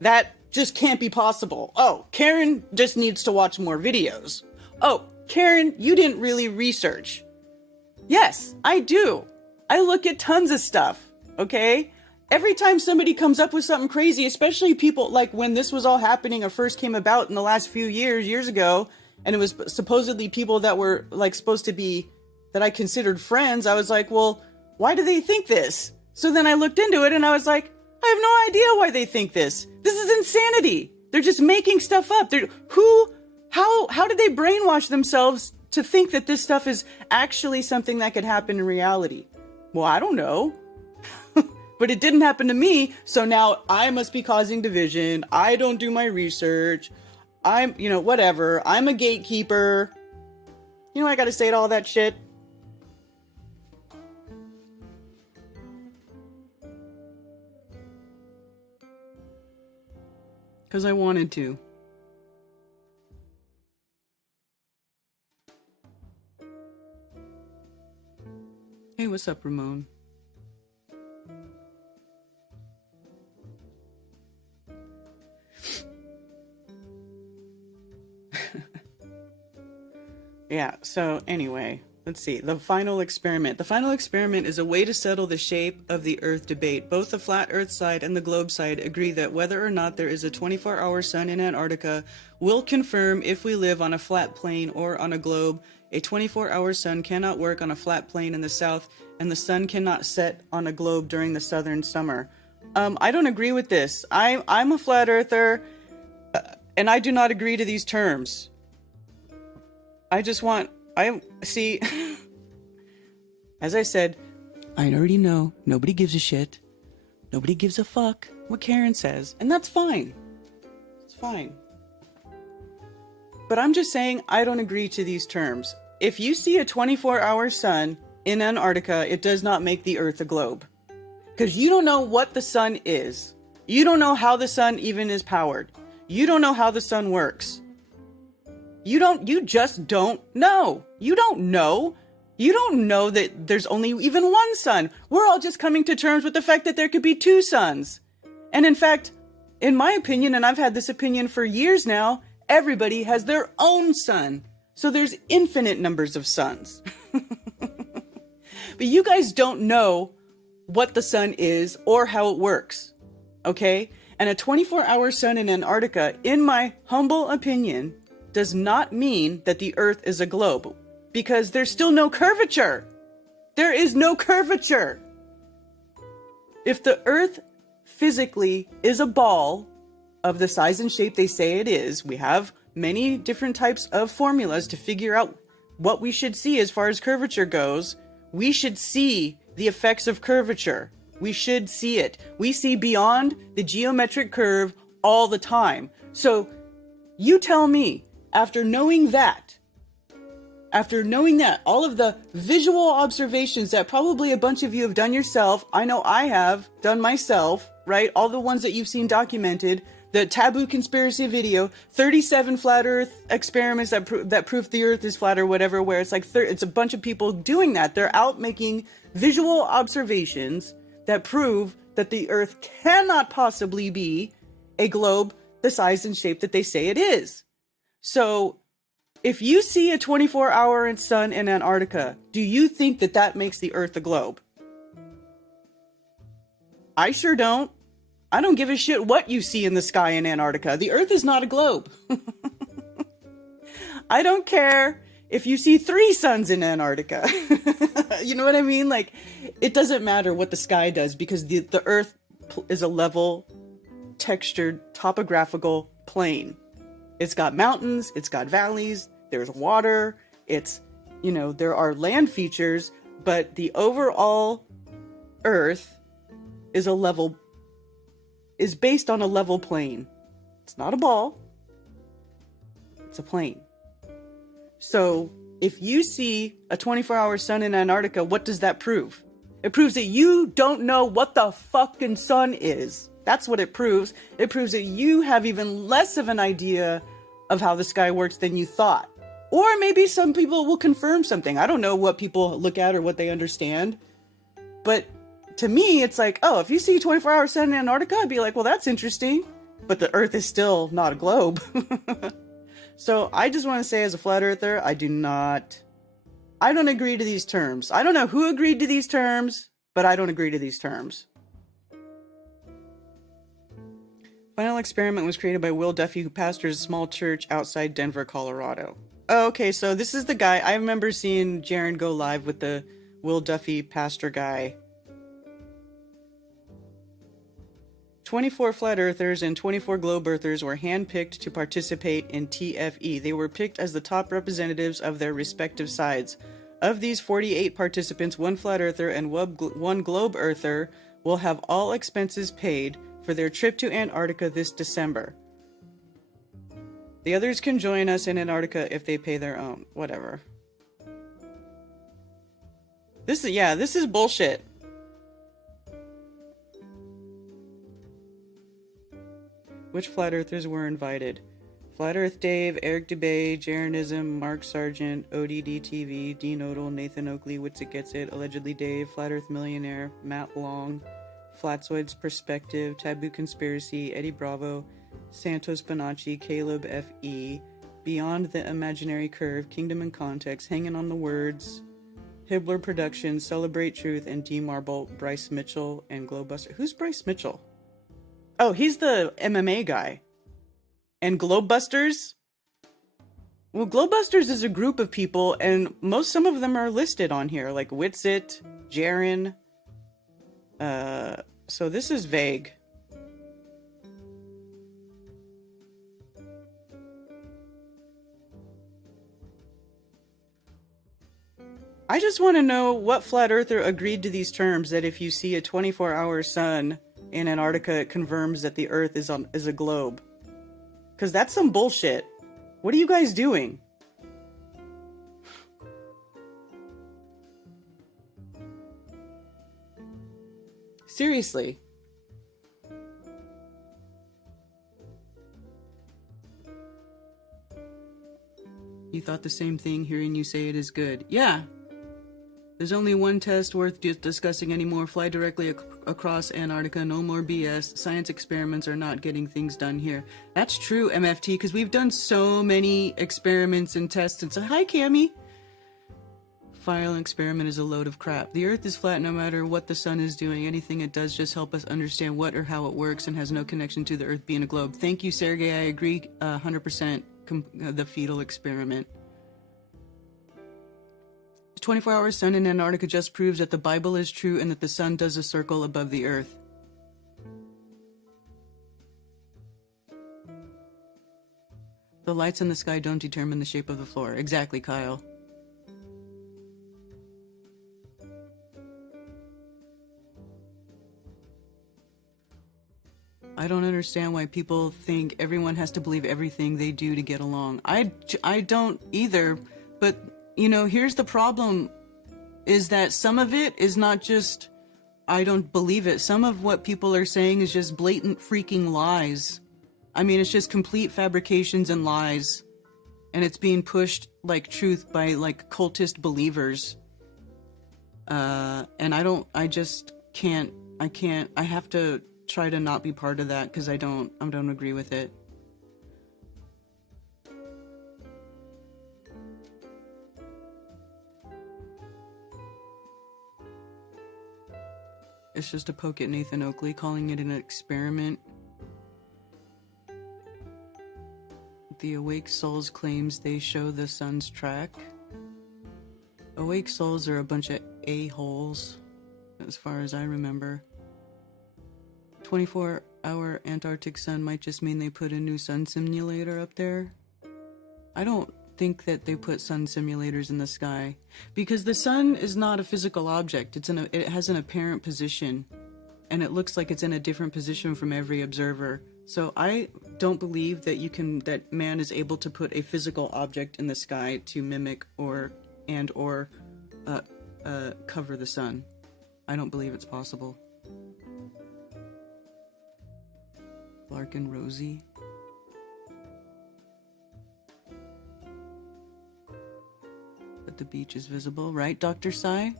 That just can't be possible. Oh, Karen just needs to watch more videos. Oh, Karen, you didn't really research. Yes, I do. I look at tons of stuff, okay? Every time somebody comes up with something crazy, especially people like when this was all happening or first came about in the last few years ago, and it was supposedly people that were like supposed to be, that I considered friends, I was like, well, why do they think this? So then I looked into it and I was like, I have no idea why they think this. This is insanity. They're just making stuff up. How did they brainwash themselves to think that this stuff is actually something that could happen in reality? Well, I don't know. But it didn't happen to me, so now I must be causing division. I don't do my research. I'm, whatever. I'm a gatekeeper. You know, I gotta say all that shit. Because I wanted to. Hey, what's up, Ramon? Yeah, so anyway, let's see. The final experiment. The final experiment is a way to settle the shape of the Earth debate. Both the flat Earth side and the globe side agree that whether or not there is a 24-hour sun in Antarctica will confirm if we live on a flat plane or on a globe. A 24-hour sun cannot work on a flat plane in the south, and the sun cannot set on a globe during the southern summer. I don't agree with this. I'm a flat earther, and I do not agree to these terms. See, as I said, I already know nobody gives a shit. Nobody gives a fuck what Karen says, and that's fine. It's fine. But I'm just saying I don't agree to these terms. If you see a 24-hour sun in Antarctica, it does not make the Earth a globe. Because you don't know what the sun is. You don't know how the sun even is powered. You don't know how the sun works. You just don't know. You don't know. You don't know that there's only even one sun. We're all just coming to terms with the fact that there could be two suns. And in fact, in my opinion, and I've had this opinion for years now, everybody has their own sun. So there's infinite numbers of suns. But you guys don't know what the sun is or how it works. Okay? And a 24-hour sun in Antarctica, in my humble opinion, does not mean that the Earth is a globe, because there's still no curvature. There is no curvature. If the Earth physically is a ball of the size and shape they say it is, we have many different types of formulas to figure out what we should see as far as curvature goes. We should see the effects of curvature. We should see it. We see beyond the geometric curve all the time. So you tell me, after knowing that, all of the visual observations that probably a bunch of you have done yourself, I know I have done myself, right? All the ones that you've seen documented, the taboo conspiracy video, 37 flat Earth experiments that prove the Earth is flat or whatever, where it's like it's a bunch of people doing that. They're out making visual observations that prove that the Earth cannot possibly be a globe the size and shape that they say it is. So if you see a 24-hour sun in Antarctica, do you think that makes the Earth a globe? I sure don't. I don't give a shit what you see in the sky in Antarctica. The Earth is not a globe. I don't care if you see 3 suns in Antarctica. You know what I mean? Like, it doesn't matter what the sky does because the Earth is a level, textured, topographical plane. It's got mountains, it's got valleys, there's water, it's, you know, there are land features, but the overall Earth is based on a level plane. It's not a ball. It's a plane. So if you see a 24-hour sun in Antarctica, what does that prove? It proves that you don't know what the fucking sun is. That's what it proves. It proves that you have even less of an idea of how the sky works than you thought. Or maybe some people will confirm something. I don't know what people look at or what they understand. But to me, it's like, oh, if you see a 24-hour sun in Antarctica, I'd be like, well, that's interesting. But the Earth is still not a globe. So I just want to say, as a flat earther, I don't agree to these terms. I don't know who agreed to these terms, but I don't agree to these terms. Final experiment was created by Will Duffy, who pastors a small church outside Denver, Colorado. Oh, okay, so this is the guy. I remember seeing Jaron go live with the Will Duffy pastor guy. 24 flat earthers and 24 globe earthers were handpicked to participate in TFE. They were picked as the top representatives of their respective sides. Of these 48 participants, 1 flat earther and 1 globe earther will have all expenses paid for their trip to Antarctica this December. The others can join us in Antarctica if they pay their own. Whatever. This is bullshit. Which flat earthers were invited? Flat Earth Dave, Eric DeBay, Jaronism, Mark Sargent, ODD TV, Dean Odell, Nathan Oakley, Witsit Gets It, Allegedly Dave, Flat Earth Millionaire, Matt Long, Flatzoid's Perspective, Taboo Conspiracy, Eddie Bravo, Santos Bonacci, Caleb F.E., Beyond the Imaginary Curve, Kingdom in Context, Hanging on the Words, Hibbler Productions, Celebrate Truth, and D Marble, Bryce Mitchell, and Globebuster. Who's Bryce Mitchell? Oh, he's the MMA guy. And Globebusters? Well, Globebusters is a group of people, and some of them are listed on here, like Witsit, Jaron. So this is vague. I just want to know what flat earther agreed to these terms, that if you see a 24-hour sun in Antarctica, it confirms that the Earth is a globe. Because that's some bullshit. What are you guys doing? Seriously. You thought the same thing, hearing you say it is good. Yeah. There's only one test worth discussing anymore. Fly directly across Antarctica. No more BS. Science experiments are not getting things done here. That's true, MFT, because we've done so many experiments and tests. And so, hi, Cammy. Final experiment is a load of crap. The Earth is flat no matter what the sun is doing. Anything it does just help us understand what or how it works and has no connection to the Earth being a globe. Thank you, Sergey. I agree 100%. The fetal experiment. 24-hour sun in Antarctica just proves that the Bible is true and that the sun does a circle above the Earth. The lights in the sky don't determine the shape of the floor. Exactly, Kyle. I don't understand why people think everyone has to believe everything they do to get along. I don't either, but, you know, here's the problem, is that some of it is not just, I don't believe it. Some of what people are saying is just blatant freaking lies. I mean, it's just complete fabrications and lies. And it's being pushed like truth by like cultist believers. And I just can't, I have to try to not be part of that because I don't agree with it. It's just a poke at Nathan Oakley, calling it an experiment. The Awake Souls claims they show the sun's track. Awake Souls are a bunch of a-holes, as far as I remember. 24-hour Antarctic sun might just mean they put a new sun simulator up there. I don't think that they put sun simulators in the sky, because the sun is not a physical object. It has an apparent position, and it looks like it's in a different position from every observer. So I don't believe that man is able to put a physical object in the sky to mimic or cover the sun. I don't believe it's possible. Clark and Rosie. But the beach is visible, right, Dr. Sai?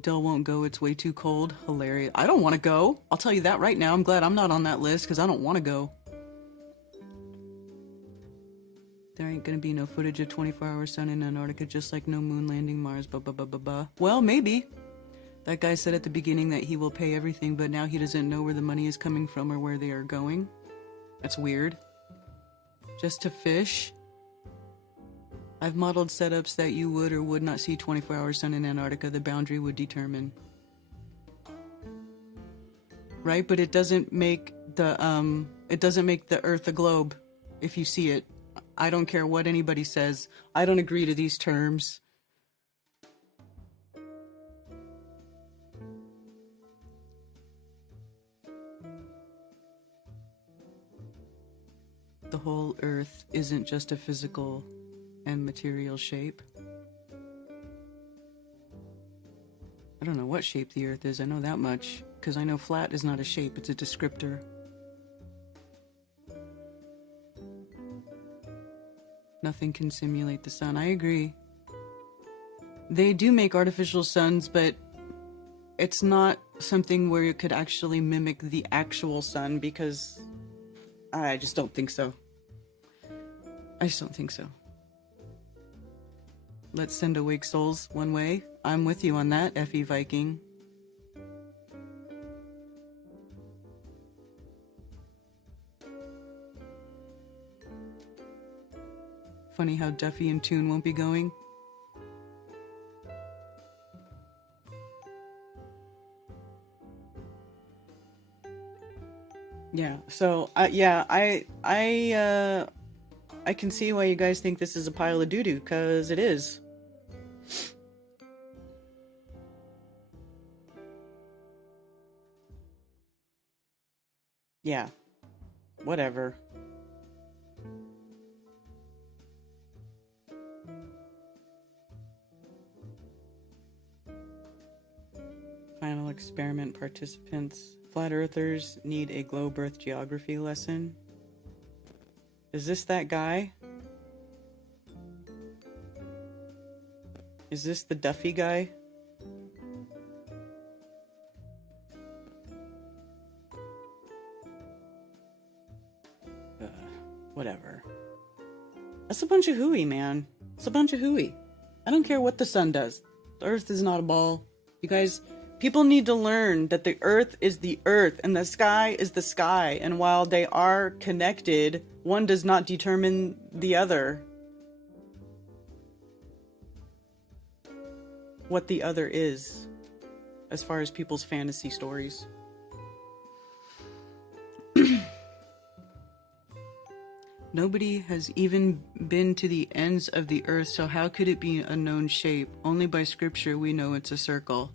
Dell won't go, it's way too cold. Hilarious. I don't want to go. I'll tell you that right now. I'm glad I'm not on that list because I don't want to go. There ain't gonna be no footage of 24-hour sun in Antarctica, just like no moon landing Mars, blah, blah, blah, blah, blah. Well, maybe. That guy said at the beginning that he will pay everything, but now he doesn't know where the money is coming from or where they are going. That's weird. Just to fish? I've modeled setups that you would or would not see 24-hour sun in Antarctica. The boundary would determine. Right? But it doesn't make the Earth a globe if you see it. I don't care what anybody says. I don't agree to these terms. The whole Earth isn't just a physical and material shape. I don't know what shape the Earth is, I know that much, because I know flat is not a shape, it's a descriptor. Nothing can simulate the sun, I agree. They do make artificial suns, but it's not something where it could actually mimic the actual sun, because I just don't think so. I just don't think so. Let's send Awake Souls one way. I'm with you on that, Effie Viking. Funny how Duffy and Toon won't be going. Yeah, so, I can see why you guys think this is a pile of doo-doo, because it is. Yeah, whatever. Final experiment participants. Flat earthers need a globe earth geography lesson. Is this that guy? Is this the Duffy guy? Whatever. That's a bunch of hooey, man. It's a bunch of hooey. I don't care what the sun does. The Earth is not a ball. You guys, people need to learn that the Earth is the Earth and the sky is the sky. And while they are connected, one does not determine the other. What the other is, as far as people's fantasy stories. Nobody has even been to the ends of the earth, so how could it be a known shape? Only by scripture we know it's a circle.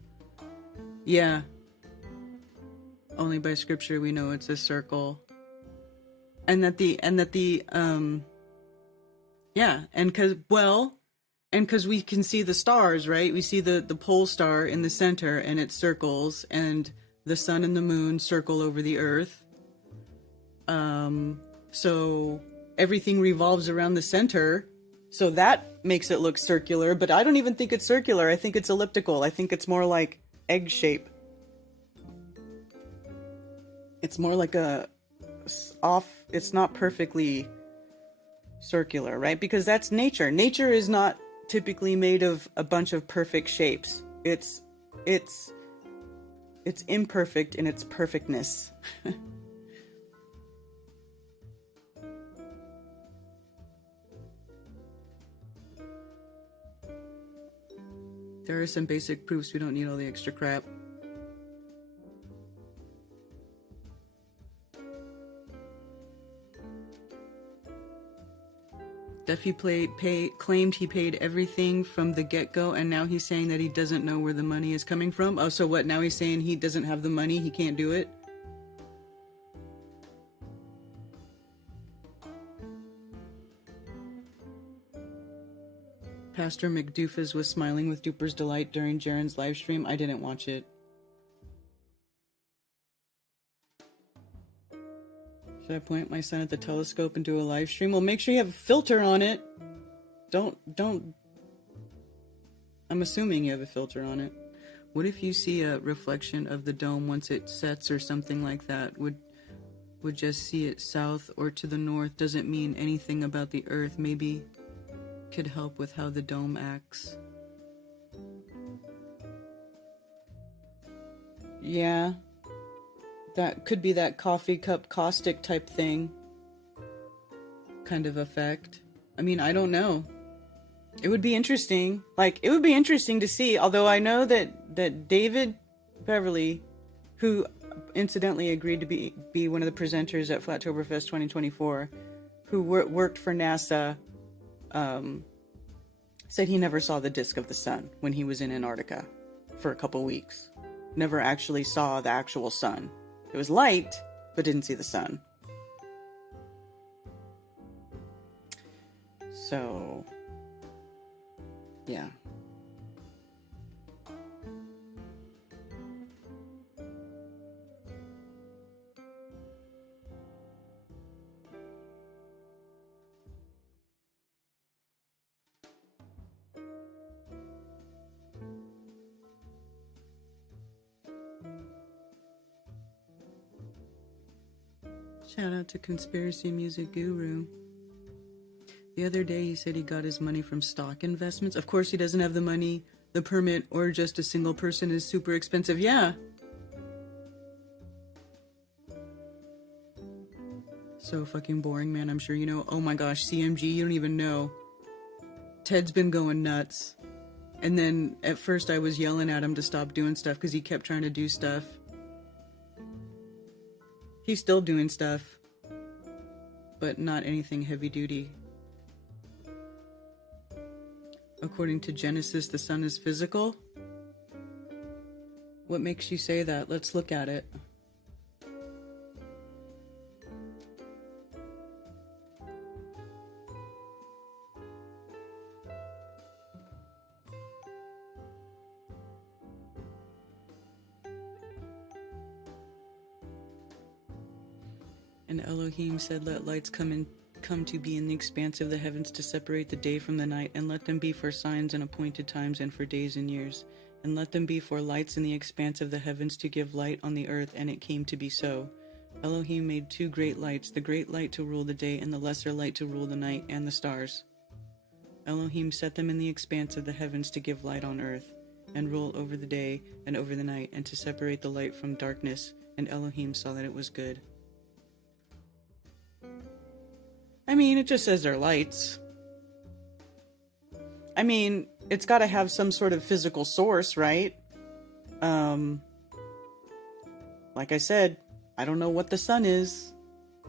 Yeah. Only by scripture we know it's a circle. And because we can see the stars, right? We see the pole star in the center and it circles, and the sun and the moon circle over the earth. So everything revolves around the center, so that makes it look circular, but I don't even think it's circular. I think it's elliptical. I think it's more like egg shape. It's more like it's not perfectly circular, right? Because that's nature. Nature is not typically made of a bunch of perfect shapes. It's it's imperfect in its perfectness. There are some basic proofs. We don't need all the extra crap. Duffy claimed he paid everything from the get-go, and now he's saying that he doesn't know where the money is coming from. Oh, so what? Now he's saying he doesn't have the money, he can't do it? Pastor McDoofus was smiling with duper's delight during Jaren's live stream. I didn't watch it. Should I point my son at the telescope and do a live stream? Well, make sure you have a filter on it. Don't. I'm assuming you have a filter on it. What if you see a reflection of the dome once it sets or something like that? Would just see it south or to the north doesn't mean anything about the earth. Maybe could help with how the dome acts. Yeah. That could be that coffee cup caustic type thing. Kind of effect. I mean, I don't know. It would be interesting. Like, it would be interesting to see. Although I know that David Beverly, who incidentally agreed to be one of the presenters at Flattoberfest 2024, who worked for NASA, said he never saw the disk of the sun when he was in Antarctica for a couple weeks. Never actually saw the actual sun. It was light, but didn't see the sun. So, yeah. Shout out to Conspiracy Music Guru. The other day he said he got his money from stock investments. Of course he doesn't have the money, the permit, or just a single person is super expensive. Yeah. So fucking boring, man. I'm sure you know. Oh my gosh, CMG, you don't even know. Ted's been going nuts. And then at first I was yelling at him to stop doing stuff because he kept trying to do stuff. He's still doing stuff, but not anything heavy duty. According to Genesis, the sun is physical. What makes you say that? Let's look at it. And Elohim said, let lights come to be in the expanse of the heavens to separate the day from the night, and let them be for signs and appointed times and for days and years. And let them be for lights in the expanse of the heavens to give light on the earth, and it came to be so. Elohim made two great lights, the great light to rule the day and the lesser light to rule the night and the stars. Elohim set them in the expanse of the heavens to give light on earth, and rule over the day and over the night, and to separate the light from darkness, and Elohim saw that it was good. I mean, it just says they're lights. I mean, it's got to have some sort of physical source, right? Like I said, I don't know what the sun is,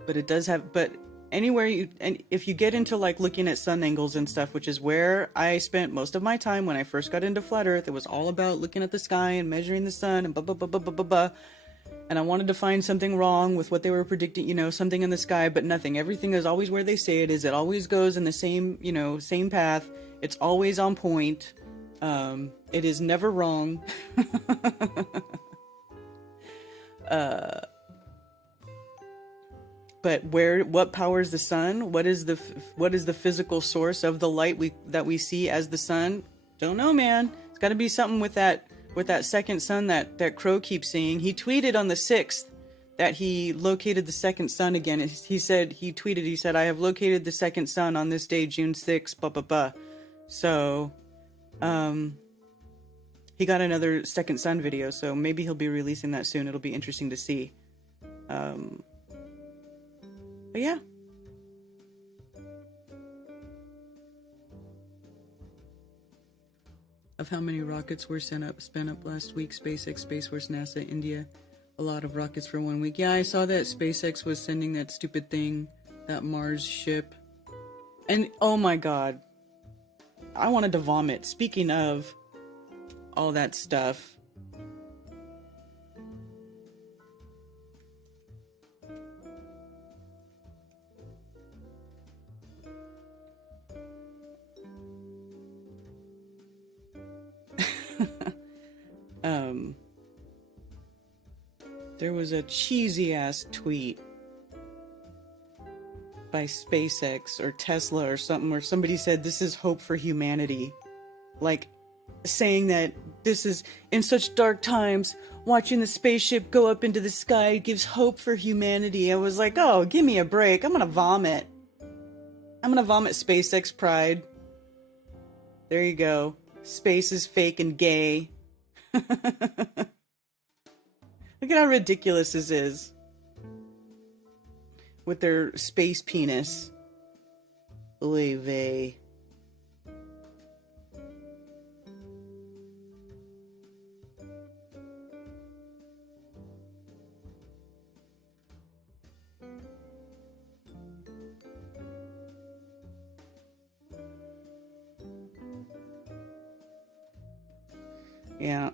but it does have, but anywhere and if you get into like looking at sun angles and stuff, which is where I spent most of my time when I first got into flat earth, it was all about looking at the sky and measuring the sun and blah, blah, blah, blah, blah, blah, blah. And I wanted to find something wrong with what they were predicting, you know, something in the sky, but nothing. Everything is always where they say it is. It always goes in the same, you know, same path. It's always on point. It is never wrong. But what powers the sun? What is the physical source of the light that we see as the sun? Don't know, man. It's got to be something with that second sun that Crow keeps seeing. He tweeted on the 6th that he located the second sun again. He said, I have located the second sun on this day, June 6th, blah, blah, blah. So, he got another Second Son video, so maybe he'll be releasing that soon. It'll be interesting to see. But yeah. Of how many rockets were spun up last week. SpaceX, Space Force, NASA, India. A lot of rockets for 1 week. Yeah, I saw that SpaceX was sending that stupid thing, that Mars ship. And oh my god. I wanted to vomit. Speaking of all that stuff. There was a cheesy ass tweet by SpaceX or Tesla or something where somebody said this is hope for humanity. Like saying that this is in such dark times, watching the spaceship go up into the sky gives hope for humanity. I was like, oh, give me a break. I'm gonna vomit. I'm gonna vomit SpaceX pride. There you go. Space is fake and gay. Look at how ridiculous this is. With their space penis. Oy vey. Yeah.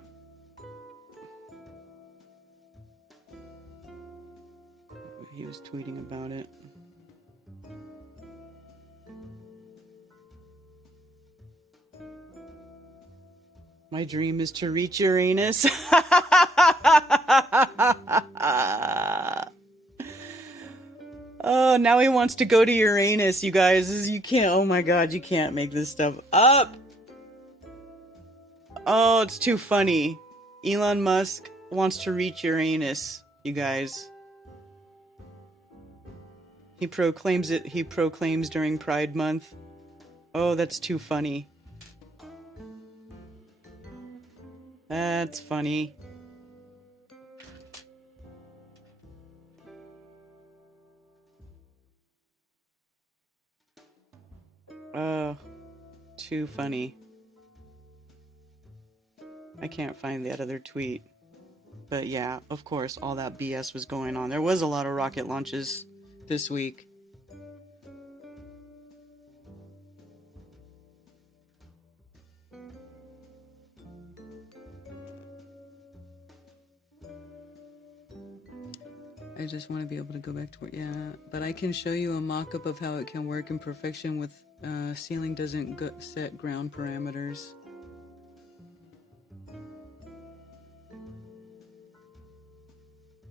He was tweeting about it. My dream is to reach Uranus. Oh, now he wants to go to Uranus, you guys. You can't, oh my god, you can't make this stuff up. Oh, it's too funny. Elon Musk wants to reach Uranus, you guys. He proclaims it. He proclaims during Pride Month. Oh, that's too funny. That's funny. Oh, too funny. I can't find that other tweet. But yeah, of course, all that BS was going on. There was a lot of rocket launches this week. I just want to be able to go back to work. Yeah, but I can show you a mock-up of how it can work in perfection with ceiling doesn't set ground parameters.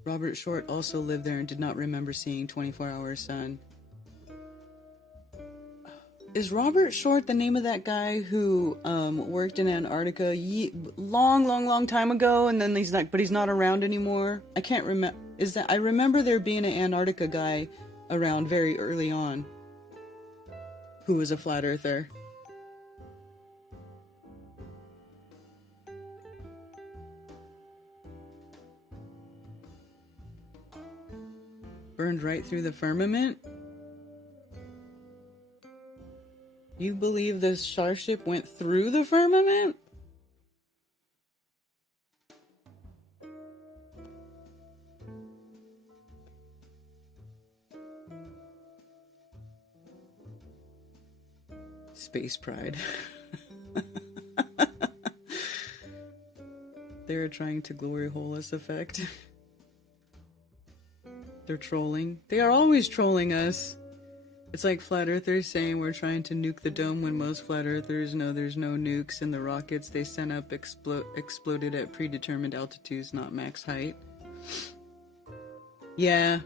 Robert Short also lived there and did not remember seeing 24-hour sun. Is Robert Short the name of that guy who worked in Antarctica long time ago, and then he's not around anymore? I can't remember. I remember there being an Antarctica guy around very early on who was a flat earther. Burned right through the firmament? You believe this starship went through the firmament? Space pride. They're trying to glory hole us effect. They're trolling. They are always trolling us. It's like flat earthers saying we're trying to nuke the dome when most flat earthers know there's no nukes, and the rockets they sent up exploded at predetermined altitudes, not max height. Yeah.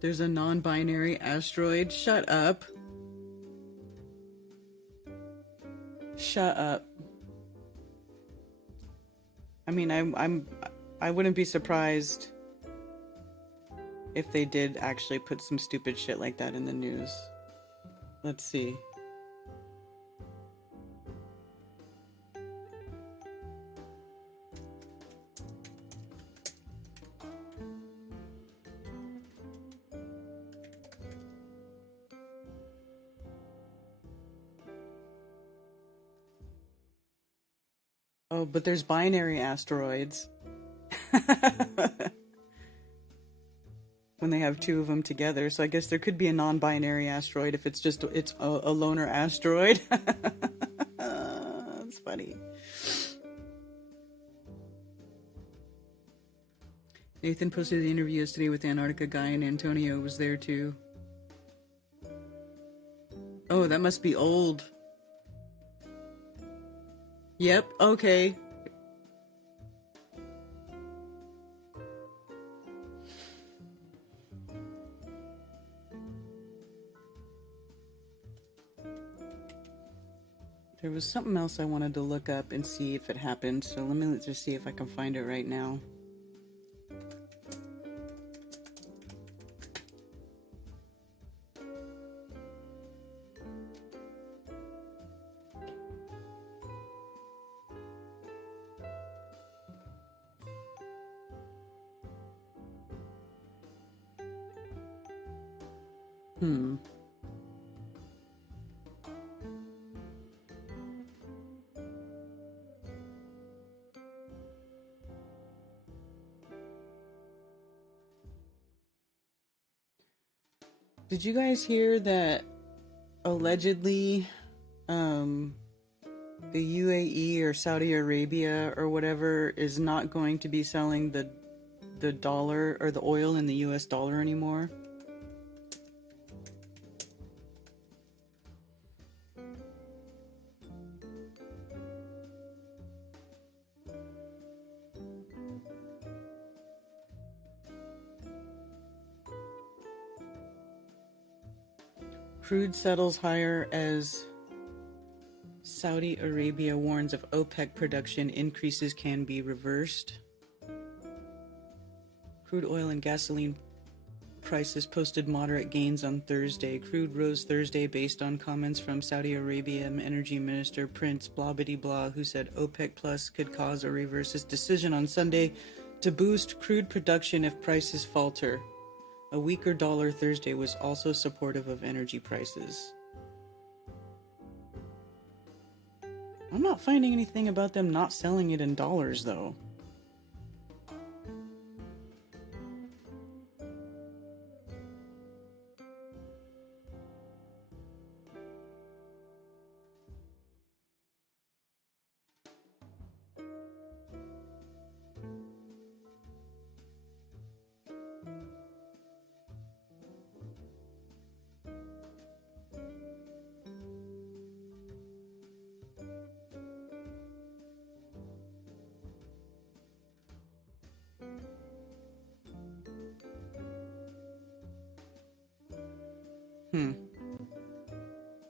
There's a non-binary asteroid. Shut up. Shut up. I mean, I wouldn't be surprised if they did actually put some stupid shit like that in the news. Let's see. Oh, but there's binary asteroids. When they have two of them together, so I guess there could be a non-binary asteroid if it's just a loner asteroid. That's funny. Nathan posted the interview yesterday with the Antarctica guy, and Antonio was there too. Oh, that must be old. Yep, okay. There was something else I wanted to look up and see if it happened, so let me just see if I can find it right now. Did you guys hear that allegedly the UAE or Saudi Arabia or whatever is not going to be selling the dollar or the oil in the US dollar anymore? Crude settles higher as Saudi Arabia warns of OPEC production increases can be reversed. Crude oil and gasoline prices posted moderate gains on Thursday. Crude rose Thursday based on comments from Saudi Arabian Energy Minister Prince Blah, who said OPEC Plus could cause or reverse its decision on Sunday to boost crude production if prices falter. A weaker dollar Thursday was also supportive of energy prices. I'm not finding anything about them not selling it in dollars, though.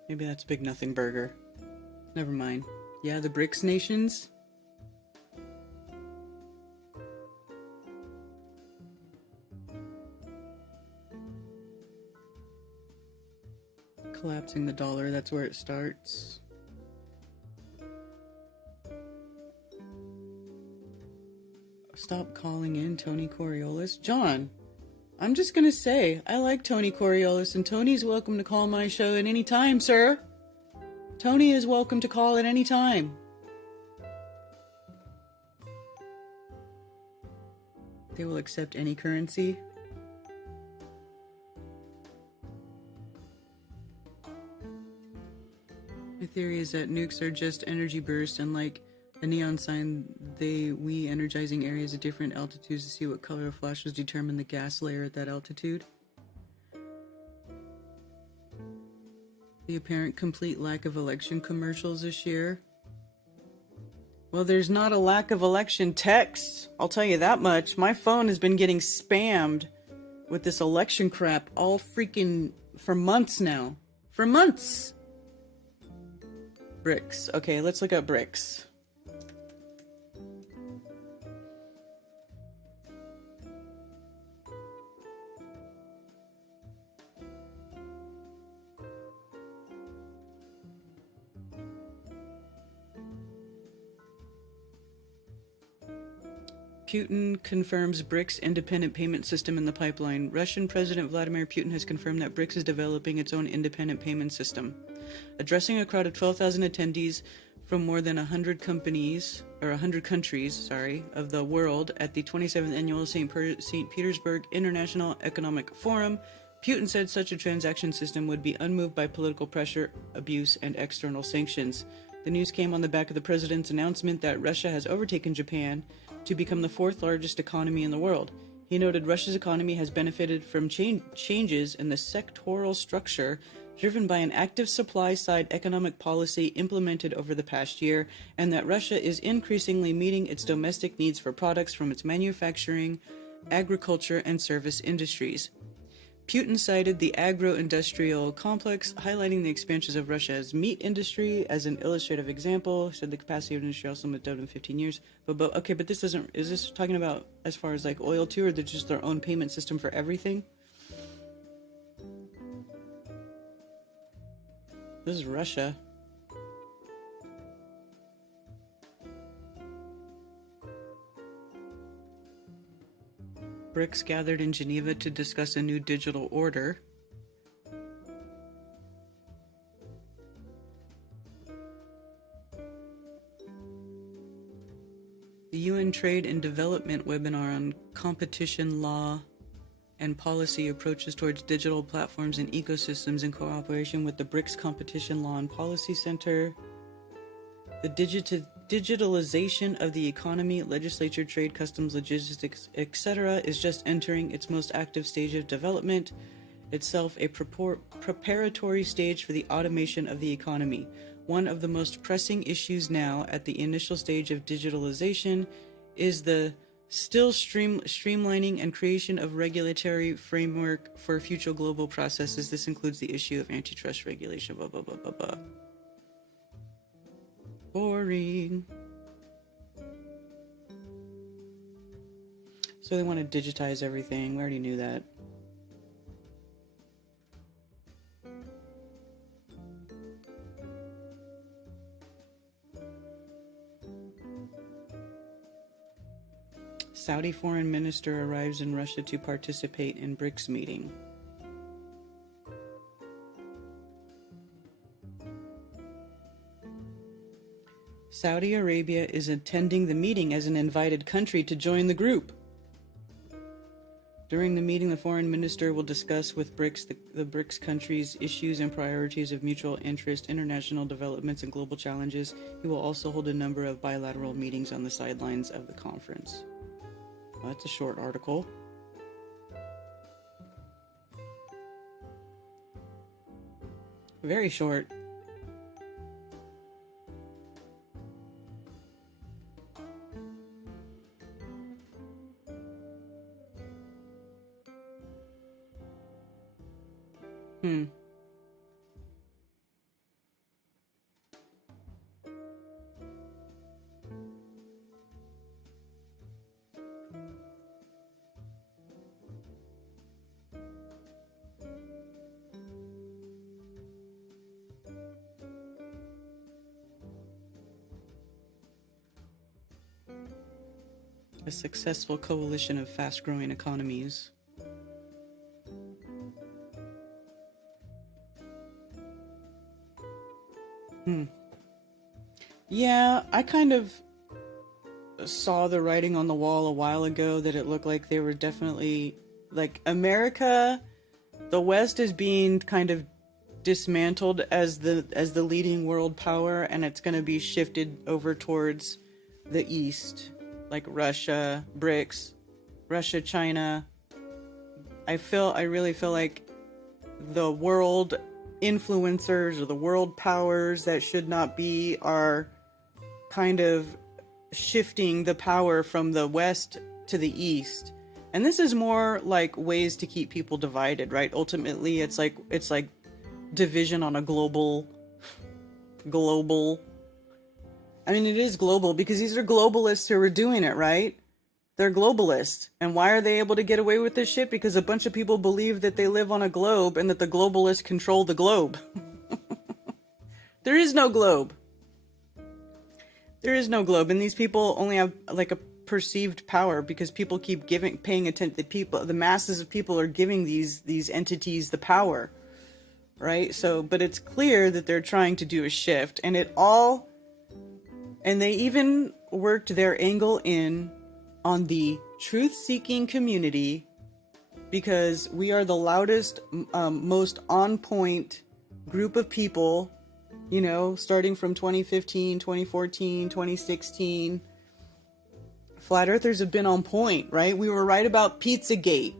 Maybe that's Big Nothing Burger. Never mind. Yeah, the BRICS nations. Collapsing the dollar, that's where it starts. Stop calling in Tony Coriolis. John, I'm just gonna say, I like Tony Coriolis, and Tony's welcome to call my show at any time, sir. Tony is welcome to call at any time. They will accept any currency. My theory is that nukes are just energy bursts, and like the neon sign, we energizing areas at different altitudes to see what color of flashes determine the gas layer at that altitude. The apparent complete lack of election commercials this year. Well, there's not a lack of election texts, I'll tell you that much. My phone has been getting spammed with this election crap all freaking for months now. For months! BRICS. Okay, let's look up BRICS. Putin confirms BRICS independent payment system in the pipeline. Russian President Vladimir Putin has confirmed that BRICS is developing its own independent payment system. Addressing a crowd of 12,000 attendees from more than 100 countries of the world at the 27th annual St. Petersburg International Economic Forum, Putin said such a transaction system would be unmoved by political pressure, abuse, and external sanctions. The news came on the back of the president's announcement that Russia has overtaken Japan to become the fourth largest economy in the world. He noted Russia's economy has benefited from changes in the sectoral structure driven by an active supply-side economic policy implemented over the past year, and that Russia is increasingly meeting its domestic needs for products from its manufacturing, agriculture, and service industries. Putin cited the agro-industrial complex, highlighting the expansions of Russia's meat industry as an illustrative example. Said the capacity of industry also doubled in 15 years. But this doesn't. Is this talking about as far as like oil too, or they're just their own payment system for everything? This is Russia. BRICS gathered in Geneva to discuss a new digital order. The UN Trade and Development webinar on competition law and policy approaches towards digital platforms and ecosystems in cooperation with the BRICS Competition Law and Policy Center. The digitalization of the economy, legislature, trade, customs, logistics, etc. is just entering its most active stage of development, itself a preparatory stage for the automation of the economy. One of the most pressing issues now at the initial stage of digitalization is the still streamlining and creation of regulatory framework for future global processes. This includes the issue of antitrust regulation, blah, blah, blah, blah, blah. Boring. So they want to digitize everything. We already knew that. Saudi foreign minister arrives in Russia to participate in BRICS meeting. Saudi Arabia is attending the meeting as an invited country to join the group. During the meeting, the foreign minister will discuss with BRICS the BRICS countries' issues and priorities of mutual interest, international developments, and global challenges. He will also hold a number of bilateral meetings on the sidelines of the conference. Well, that's a short article. Very short. A successful coalition of fast-growing economies. Yeah, I kind of saw the writing on the wall a while ago that it looked like they were definitely, like, America, the West is being kind of dismantled as the leading world power, and it's going to be shifted over towards the East, like Russia, BRICS, Russia, China. I really feel like the world influencers or the world powers that should not be are kind of shifting the power from the West to the East. And this is more like ways to keep people divided, right? Ultimately, it's like division on a global. I mean, it is global because these are globalists who are doing it, right? They're globalists. And why are they able to get away with this shit? Because a bunch of people believe that they live on a globe and that the globalists control the globe. There is no globe. There is no globe. And these people only have like a perceived power because people keep paying attention. The masses of people are giving these entities the power, right? So, but it's clear that they're trying to do a shift, and they even worked their angle in on the truth-seeking community, because we are the loudest, most on-point group of people, you know, starting from 2015, 2014, 2016. Flat earthers have been on point, right? We were right about Pizzagate,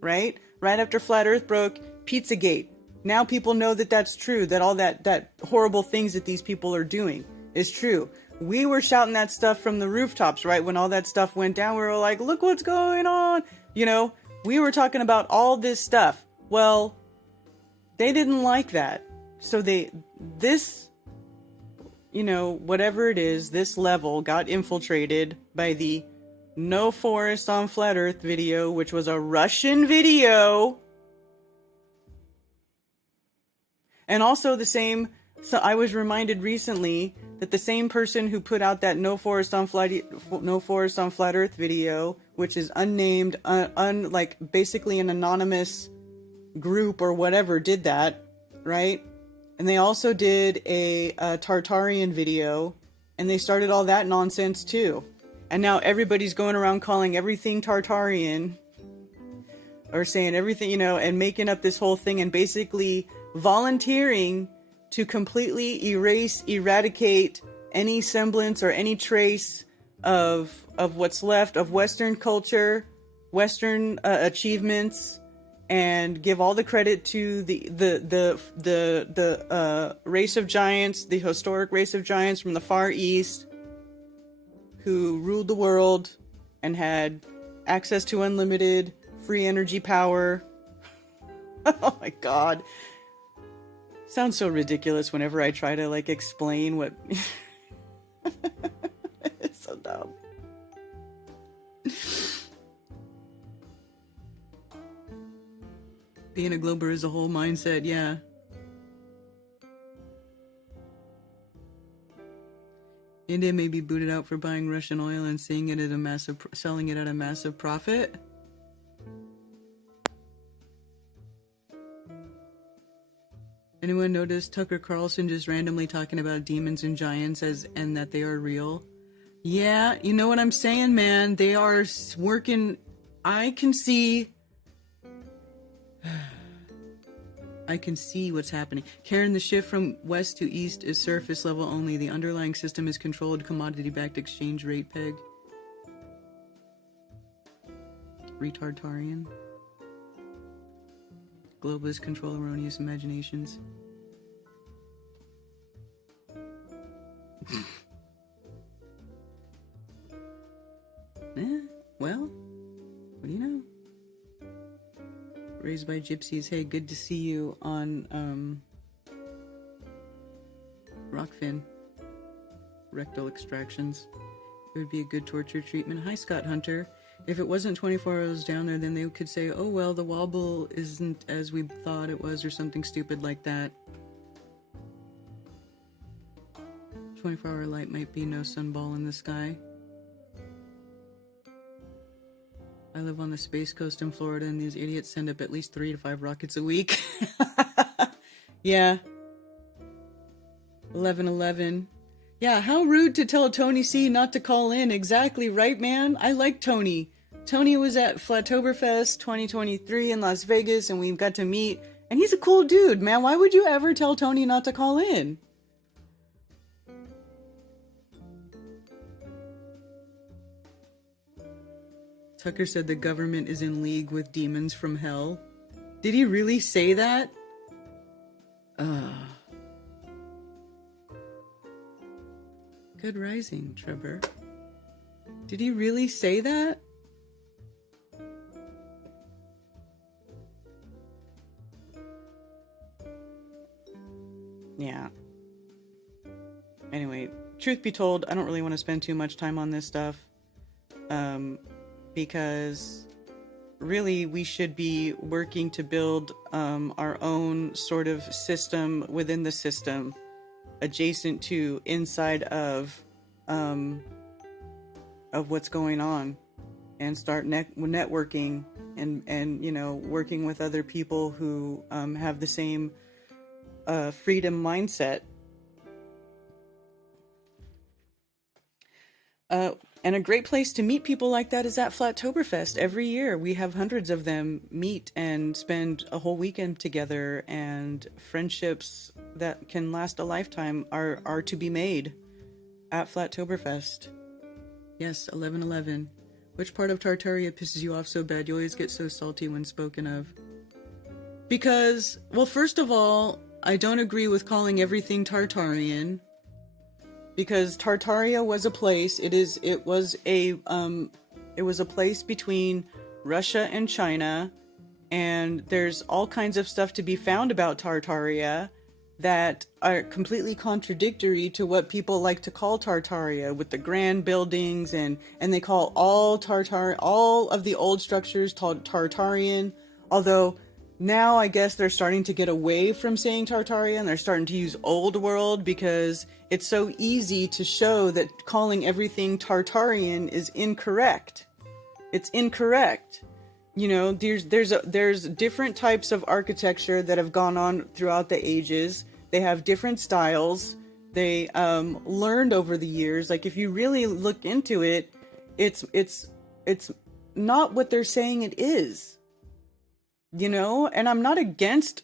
right? Right after Flat Earth broke, Pizzagate. Now people know that that's true, that all that horrible things that these people are doing is true. We were shouting that stuff from the rooftops, right? When all that stuff went down, we were like, look what's going on. You know, we were talking about all this stuff. Well, they didn't like that. So this, you know, whatever it is, this level got infiltrated by the No Forest on Flat Earth video, which was a Russian video. And also so I was reminded recently that the same person who put out that No Forest on Flat Earth video, which is unnamed, like basically an anonymous group or whatever, did that, right? And they also did a Tartarian video, and they started all that nonsense too. And now everybody's going around calling everything Tartarian, or saying everything, you know, and making up this whole thing, and basically volunteering to completely eradicate any semblance or any trace of what's left of Western culture, Western achievements, and give all the credit to the race of giants, the historic race of giants from the Far East, who ruled the world and had access to unlimited free energy power. Oh my God. Sounds so ridiculous whenever I try to like explain what. It's so dumb. Being a glober is a whole mindset, yeah. India may be booted out for buying Russian oil and selling it at a massive profit. Anyone notice Tucker Carlson just randomly talking about demons and giants and that they are real? Yeah, you know what I'm saying, man. They are working. I can see what's happening. Karen, the shift from west to east is surface level only. The underlying system is controlled commodity-backed exchange rate peg. Retardarian. Globalists control erroneous imaginations. Well, what do you know? Raised by gypsies. Hey, good to see you on Rockfin. Rectal extractions. It would be a good torture treatment. Hi, Scott Hunter. If it wasn't 24 hours down there, then they could say, oh, well, the wobble isn't as we thought it was, or something stupid like that. 24-hour light might be no sunball in the sky. I live on the Space Coast in Florida, and these idiots send up at least 3 to 5 rockets a week. Yeah. 11/11. Yeah, how rude to tell Tony C not to call in. Exactly, right, man? I like Tony. Tony was at Flatoberfest 2023 in Las Vegas, and we got to meet. And he's a cool dude, man. Why would you ever tell Tony not to call in? Tucker said the government is in league with demons from hell. Did he really say that? Good rising, Trevor. Did he really say that? Yeah. Anyway, truth be told, I don't really want to spend too much time on this stuff. Because really we should be working to build our own sort of system within the system, adjacent to, inside of of what's going on and start networking and working with other people who have the same freedom mindset. And a great place to meet people like that is at Flattoberfest. Every year we have hundreds of them meet and spend a whole weekend together, and friendships that can last a lifetime are to be made at Flattoberfest. Yes, 11/11. Which part of Tartaria pisses you off so bad? You always get so salty when spoken of. Because, well, first of all, I don't agree with calling everything Tartarian. Because Tartaria was a place. It was a place between Russia and China, and there's all kinds of stuff to be found about Tartaria that are completely contradictory to what people like to call Tartaria, with the grand buildings, and they call all of the old structures Tartarian, although now I guess they're starting to get away from saying Tartaria and they're starting to use Old World, because it's so easy to show that calling everything Tartarian is incorrect. It's incorrect. You know, there's different types of architecture that have gone on throughout the ages. They have different styles. They learned over the years. Like, if you really look into it, it's not what they're saying it is. You know, and I'm not against,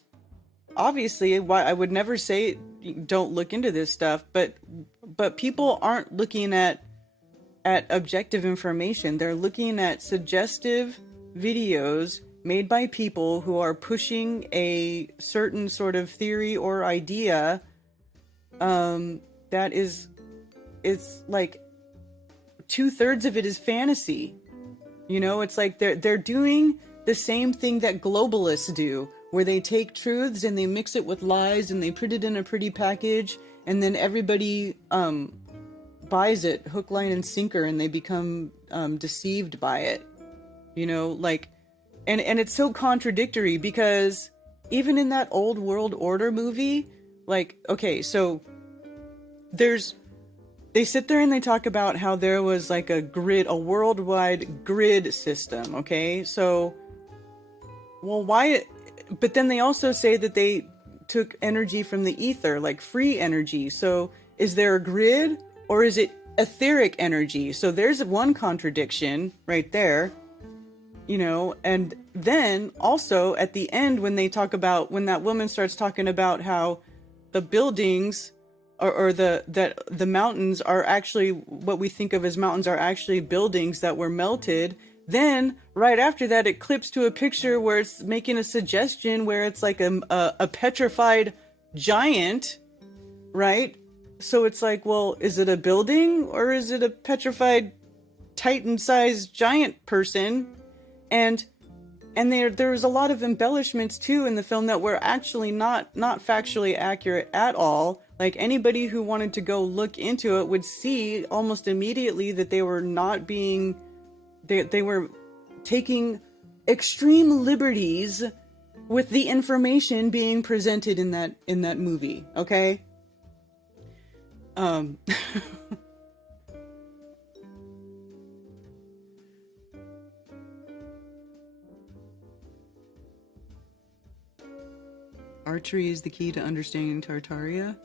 obviously, why I would never say don't look into this stuff, but people aren't looking at objective information. They're looking at suggestive videos made by people who are pushing a certain sort of theory or idea that is, it's like 2/3 of it is fantasy. You know, it's like they're doing the same thing that globalists do, where they take truths and they mix it with lies and they put it in a pretty package, and then everybody buys it hook, line, and sinker, and they become deceived by it. You know, like, and it's so contradictory, because even in that Old World Order movie, like, okay, so they sit there and they talk about how there was like a worldwide grid system, okay? So, well, why? But then they also say that they took energy from the ether, like free energy. So is there a grid, or is it etheric energy? So there's one contradiction right there, you know. And then also at the end, when they talk about, when that woman starts talking about how the buildings or the mountains are actually, what we think of as mountains are actually buildings that were melted. Then, right after that, it clips to a picture where it's making a suggestion where it's like a petrified giant, right? So it's like, well, is it a building or is it a petrified Titan-sized giant person? And there's a lot of embellishments too in the film that were actually not factually accurate at all. Like, anybody who wanted to go look into it would see almost immediately that they were not being... They were taking extreme liberties with the information being presented in that movie, okay? Archery is the key to understanding Tartaria?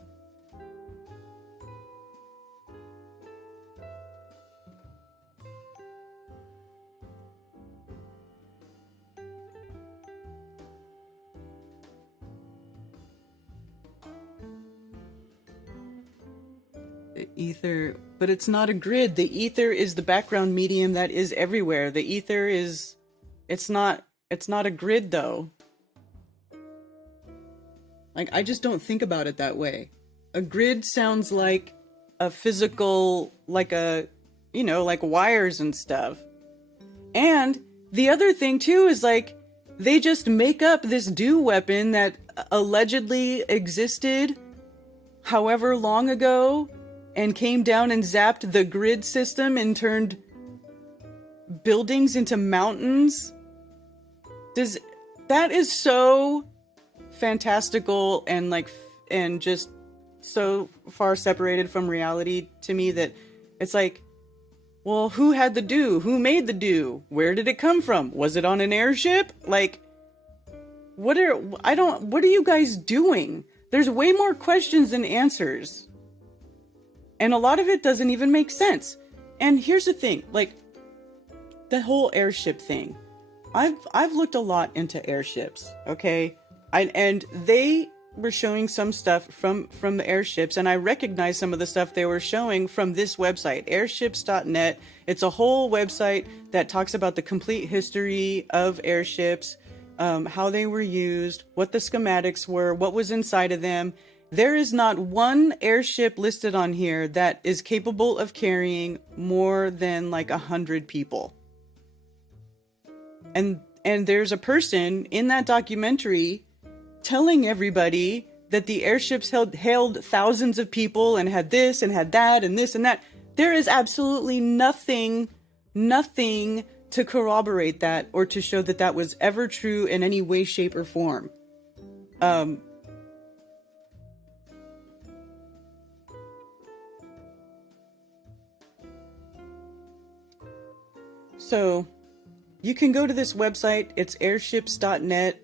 Ether, but it's not a grid. The ether is the background medium that is everywhere. The ether is, it's not a grid though. Like, I just don't think about it that way. A grid sounds like a physical, like a, you know, like wires and stuff. And the other thing too is, like, they just make up this DEW weapon that allegedly existed however long ago, and came down and zapped the grid system and turned buildings into mountains. That is so fantastical and and just so far separated from reality to me that it's like, Well, who had the do? Who made the do? Where did it come from? Was it on an airship? Like, what are you guys doing? There's way more questions than answers. And a lot of it doesn't even make sense. And here's the thing, like, the whole airship thing. I've looked a lot into airships, okay? And they were showing some stuff from the airships, and I recognize some of the stuff they were showing from this website, airships.net. It's a whole website that talks about the complete history of airships, how they were used, what the schematics were, what was inside of them. There is not one airship listed on here that is capable of carrying more than like 100 people. And there's a person in that documentary telling everybody that the airships held thousands of people and had this and had that and this and that. There is absolutely nothing to corroborate that or to show that that was ever true in any way, shape, or form. So you can go to this website. It's airships.net.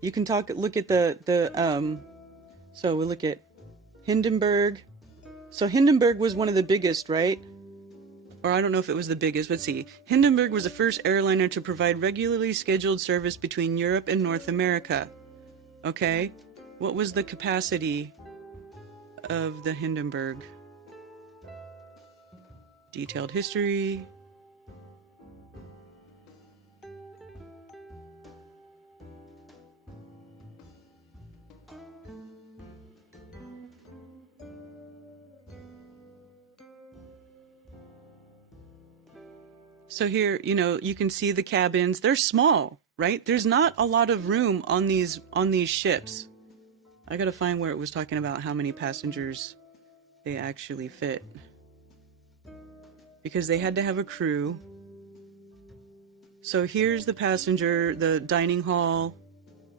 You can look at so we look at Hindenburg. So Hindenburg was one of the biggest, right? Or I don't know if it was the biggest, but see. Hindenburg was the first airliner to provide regularly scheduled service between Europe and North America. Okay? What was the capacity of the Hindenburg? Detailed history. So here, you can see the cabins. They're small, right? There's not a lot of room on these ships. I gotta find where it was talking about how many passengers they actually fit. Because they had to have a crew. So here's the the dining hall.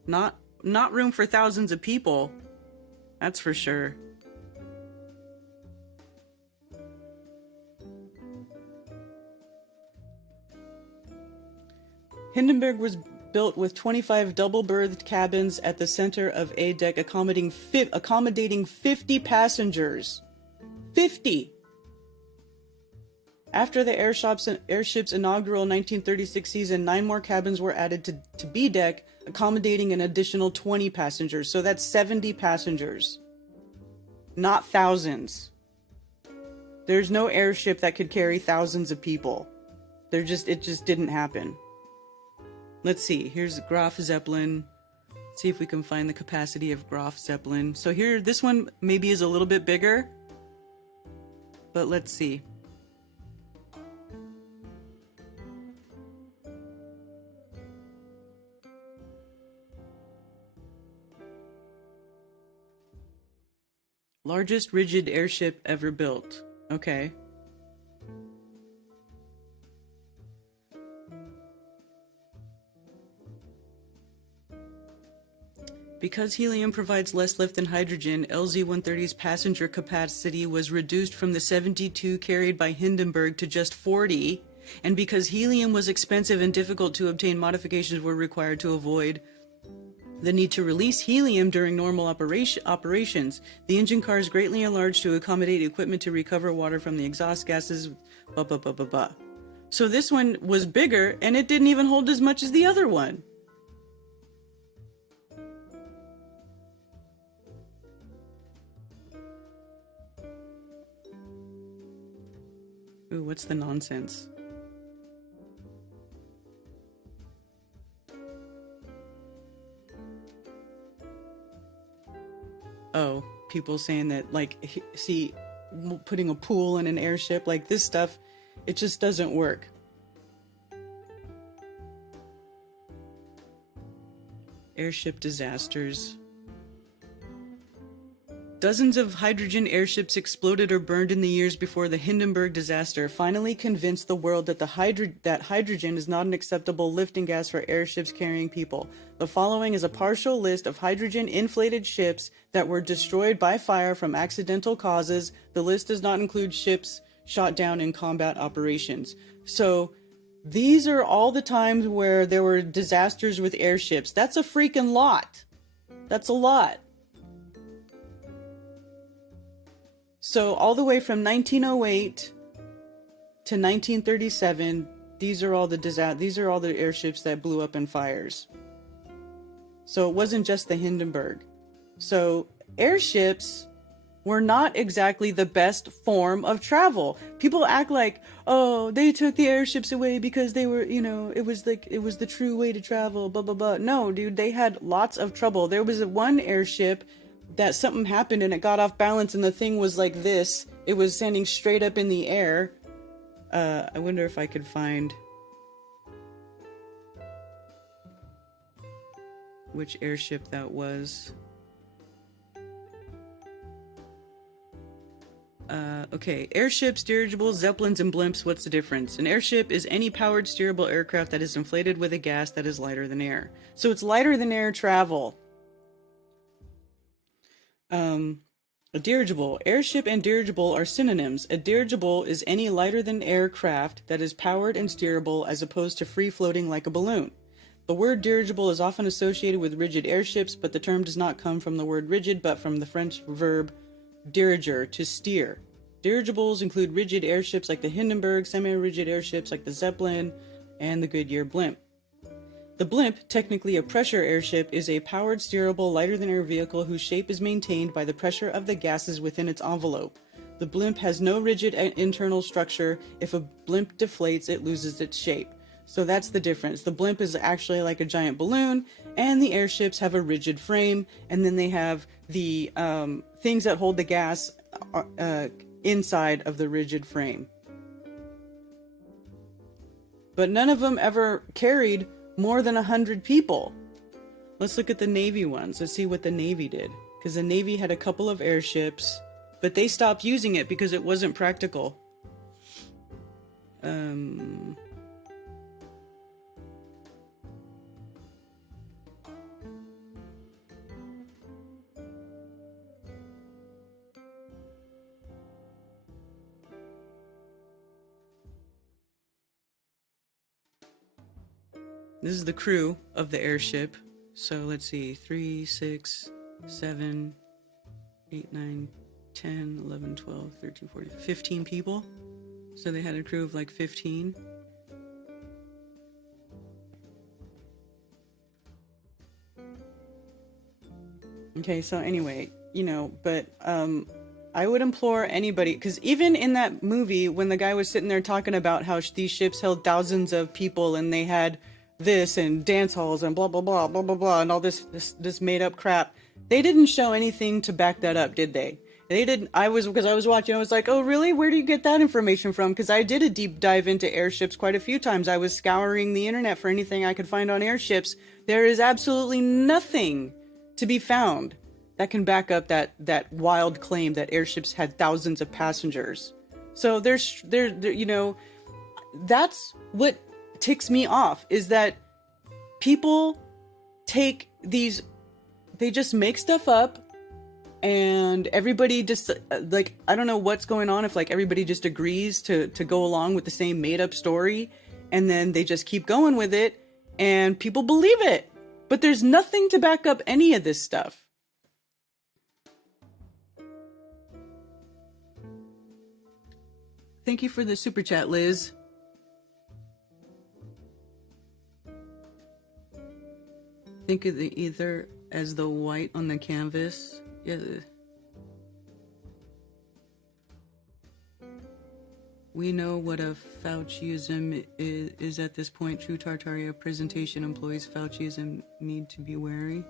Not room for thousands of people. That's for sure. Hindenburg was built with 25 double-berthed cabins at the center of A deck, accommodating 50 passengers. 50! After the airship's inaugural 1936 season, 9 more cabins were added to B deck, accommodating an additional 20 passengers. So that's 70 passengers. Not thousands. There's no airship that could carry thousands of people. It just didn't happen. Let's see, here's Graf Zeppelin. Let's see if we can find the capacity of Graf Zeppelin. So here, this one maybe is a little bit bigger, but let's see. Largest rigid airship ever built. Okay. Because helium provides less lift than hydrogen, LZ-130's passenger capacity was reduced from the 72 carried by Hindenburg to just 40, and because helium was expensive and difficult to obtain, modifications were required to avoid the need to release helium during normal operations. The engine car is greatly enlarged to accommodate equipment to recover water from the exhaust gases, blah, blah, blah, blah, blah. So this one was bigger, and it didn't even hold as much as the other one. Ooh, what's the nonsense? Oh, people saying that, like, see, putting a pool in an airship, like this stuff, it just doesn't work. Airship disasters. Dozens of hydrogen airships exploded or burned in the years before the Hindenburg disaster finally convinced the world that that hydrogen is not an acceptable lifting gas for airships carrying people. The following is a partial list of hydrogen-inflated ships that were destroyed by fire from accidental causes. The list does not include ships shot down in combat operations. So these are all the times where there were disasters with airships. That's a freaking lot. That's a lot. So all the way from 1908 to 1937, these are all the airships that blew up in fires. So it wasn't just the Hindenburg. So airships were not exactly the best form of travel. People act like, oh, they took the airships away because they were, it was the true way to travel, blah, blah, blah. No, dude, they had lots of trouble. There was one airship that something happened and it got off balance and the thing was like this. It was standing straight up in the air. I wonder if I could find which airship that was. Okay, airships, dirigibles, zeppelins, and blimps, what's the difference? An airship is any powered steerable aircraft that is inflated with a gas that is lighter than air. So it's lighter than air travel. A dirigible. Airship and dirigible are synonyms. A dirigible is any lighter than air craft that is powered and steerable as opposed to free floating like a balloon. The word dirigible is often associated with rigid airships, but the term does not come from the word rigid, but from the French verb diriger, to steer. Dirigibles include rigid airships like the Hindenburg, semi-rigid airships like the Zeppelin, and the Goodyear blimp. The blimp, technically a pressure airship, is a powered, steerable, lighter-than-air vehicle whose shape is maintained by the pressure of the gases within its envelope. The blimp has no rigid internal structure. If a blimp deflates, it loses its shape. So that's the difference. The blimp is actually like a giant balloon, and the airships have a rigid frame, and then they have the things that hold the gas inside of the rigid frame. But none of them ever carried more than 100 people. Let's look at the Navy ones. Let's see what the Navy did. Because the Navy had a couple of airships, but they stopped using it because it wasn't practical. This is the crew of the airship. So let's see, 3, 6, 7, 8, 9, 10, 11, 12, 13, 14, 15 people. So they had a crew of like 15. Okay, so anyway, but I would implore anybody, because even in that movie, when the guy was sitting there talking about how these ships held thousands of people and they had this and dance halls and blah blah blah blah blah blah and all this made up crap, they didn't show anything to back that up, did they? They didn't. Because I was watching, I was like, oh really, where do you get that information from? Because I did a deep dive into airships quite a few times. I was scouring the internet for anything I could find on airships. There is absolutely nothing to be found that can back up that wild claim that airships had thousands of passengers. So there's that's what ticks me off, is that people they just make stuff up, and everybody just like, I don't know what's going on, if like everybody just agrees to go along with the same made up story, and then they just keep going with it and people believe it, but there's nothing to back up any of this stuff. Thank you for the super chat, Liz. Think of the ether as the white on the canvas. Yeah. We know what a Fauciism is at this point. True Tartaria presentation employees Fauciism need to be wary.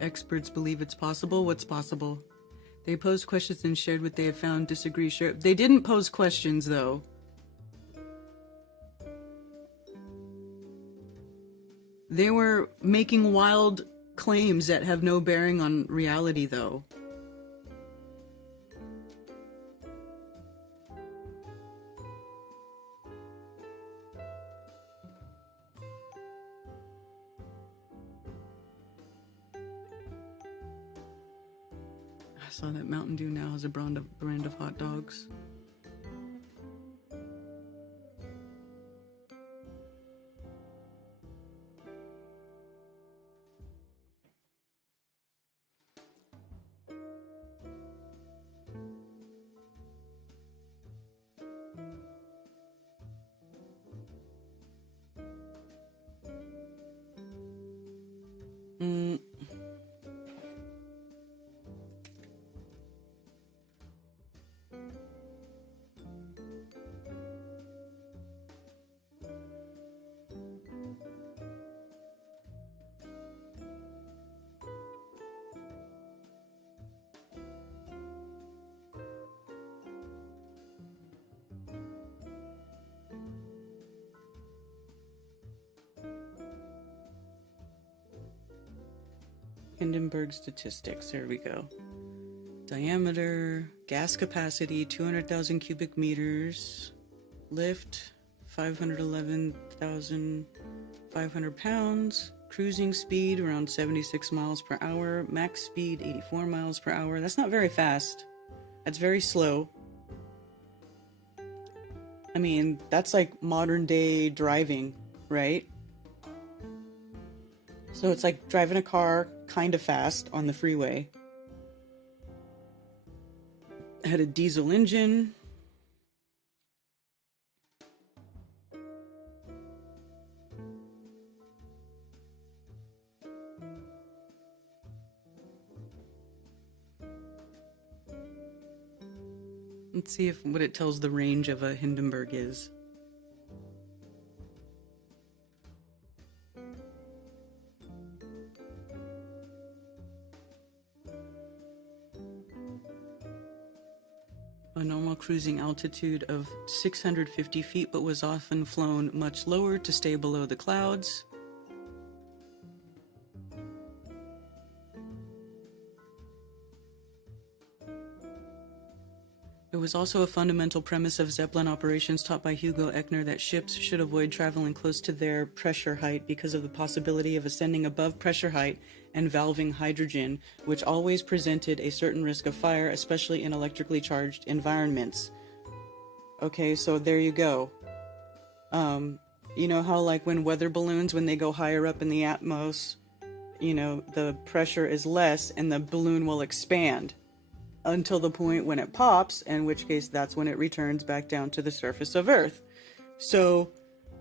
Experts believe it's possible. What's possible? They posed questions and shared what they have found. Disagree, sure. They didn't pose questions, though. They were making wild claims that have no bearing on reality, though. saw that Mountain Dew now has a brand of hot dogs. Hindenburg statistics. There we go. Diameter, gas capacity, 200,000 cubic meters. Lift, 511,500 pounds. Cruising speed, around 76 miles per hour. Max speed, 84 miles per hour. That's not very fast. That's very slow. I mean, that's like modern day driving, right? So it's like driving a car kind of fast on the freeway. Had a diesel engine. Let's see what it tells the range of a Hindenburg is. A normal cruising altitude of 650 feet, but was often flown much lower to stay below the clouds. It was also a fundamental premise of Zeppelin operations taught by Hugo Echner that ships should avoid traveling close to their pressure height because of the possibility of ascending above pressure height and valving hydrogen, which always presented a certain risk of fire, especially in electrically charged environments. Okay, so there you go. You know how like when weather balloons, when they go higher up in the atmos, you know, the pressure is less and the balloon will expand until the point when it pops, in which case that's when it returns back down to the surface of Earth. So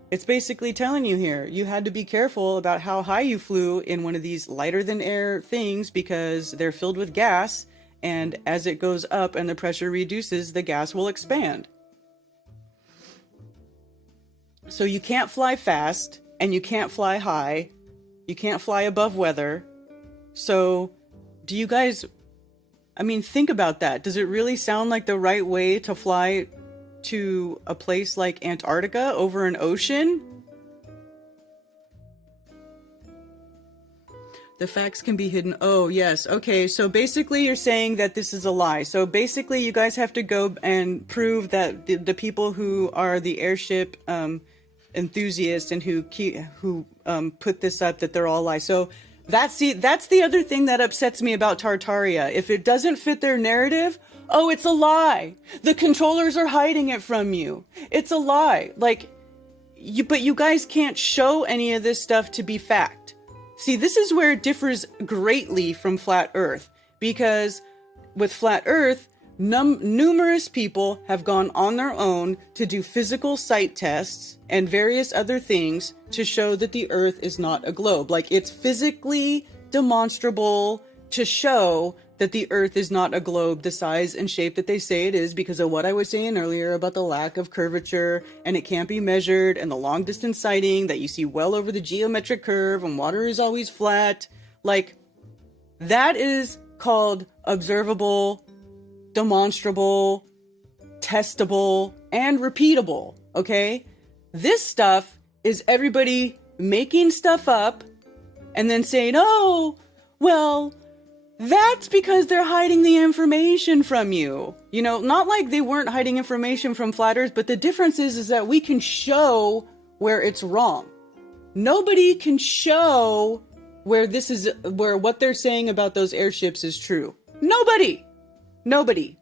it's basically telling you here, you had to be careful about how high you flew in one of these lighter than air things because they're filled with gas, and as it goes up and the pressure reduces, the gas will expand. So you can't fly fast and you can't fly high. You can't fly above weather. So do you guys, I mean, think about that. Does it really sound like the right way to fly to a place like Antarctica over an ocean? The facts can be hidden. Oh, yes. Okay, so basically you're saying that this is a lie. So basically you guys have to go and prove that the people who are the airship enthusiasts and who put this up, that they're all lies. So that's the other thing that upsets me about Tartaria. If it doesn't fit their narrative, oh, it's a lie. The controllers are hiding it from you. It's a lie. Like, but you guys can't show any of this stuff to be fact. See, this is where it differs greatly from Flat Earth, because with Flat Earth, numerous people have gone on their own to do physical sight tests and various other things to show that the Earth is not a globe. Like, it's physically demonstrable to show that the Earth is not a globe the size and shape that they say it is, because of what I was saying earlier about the lack of curvature, and it can't be measured, and the long distance sighting that you see well over the geometric curve and water is always flat. Like, that is called observable, demonstrable, testable, and repeatable, okay? This stuff is everybody making stuff up and then saying, oh, well, that's because they're hiding the information from you. You know, not like they weren't hiding information from Flat Earth, but the difference is that we can show where it's wrong. Nobody can show where what they're saying about those airships is true. Nobody! Nobody.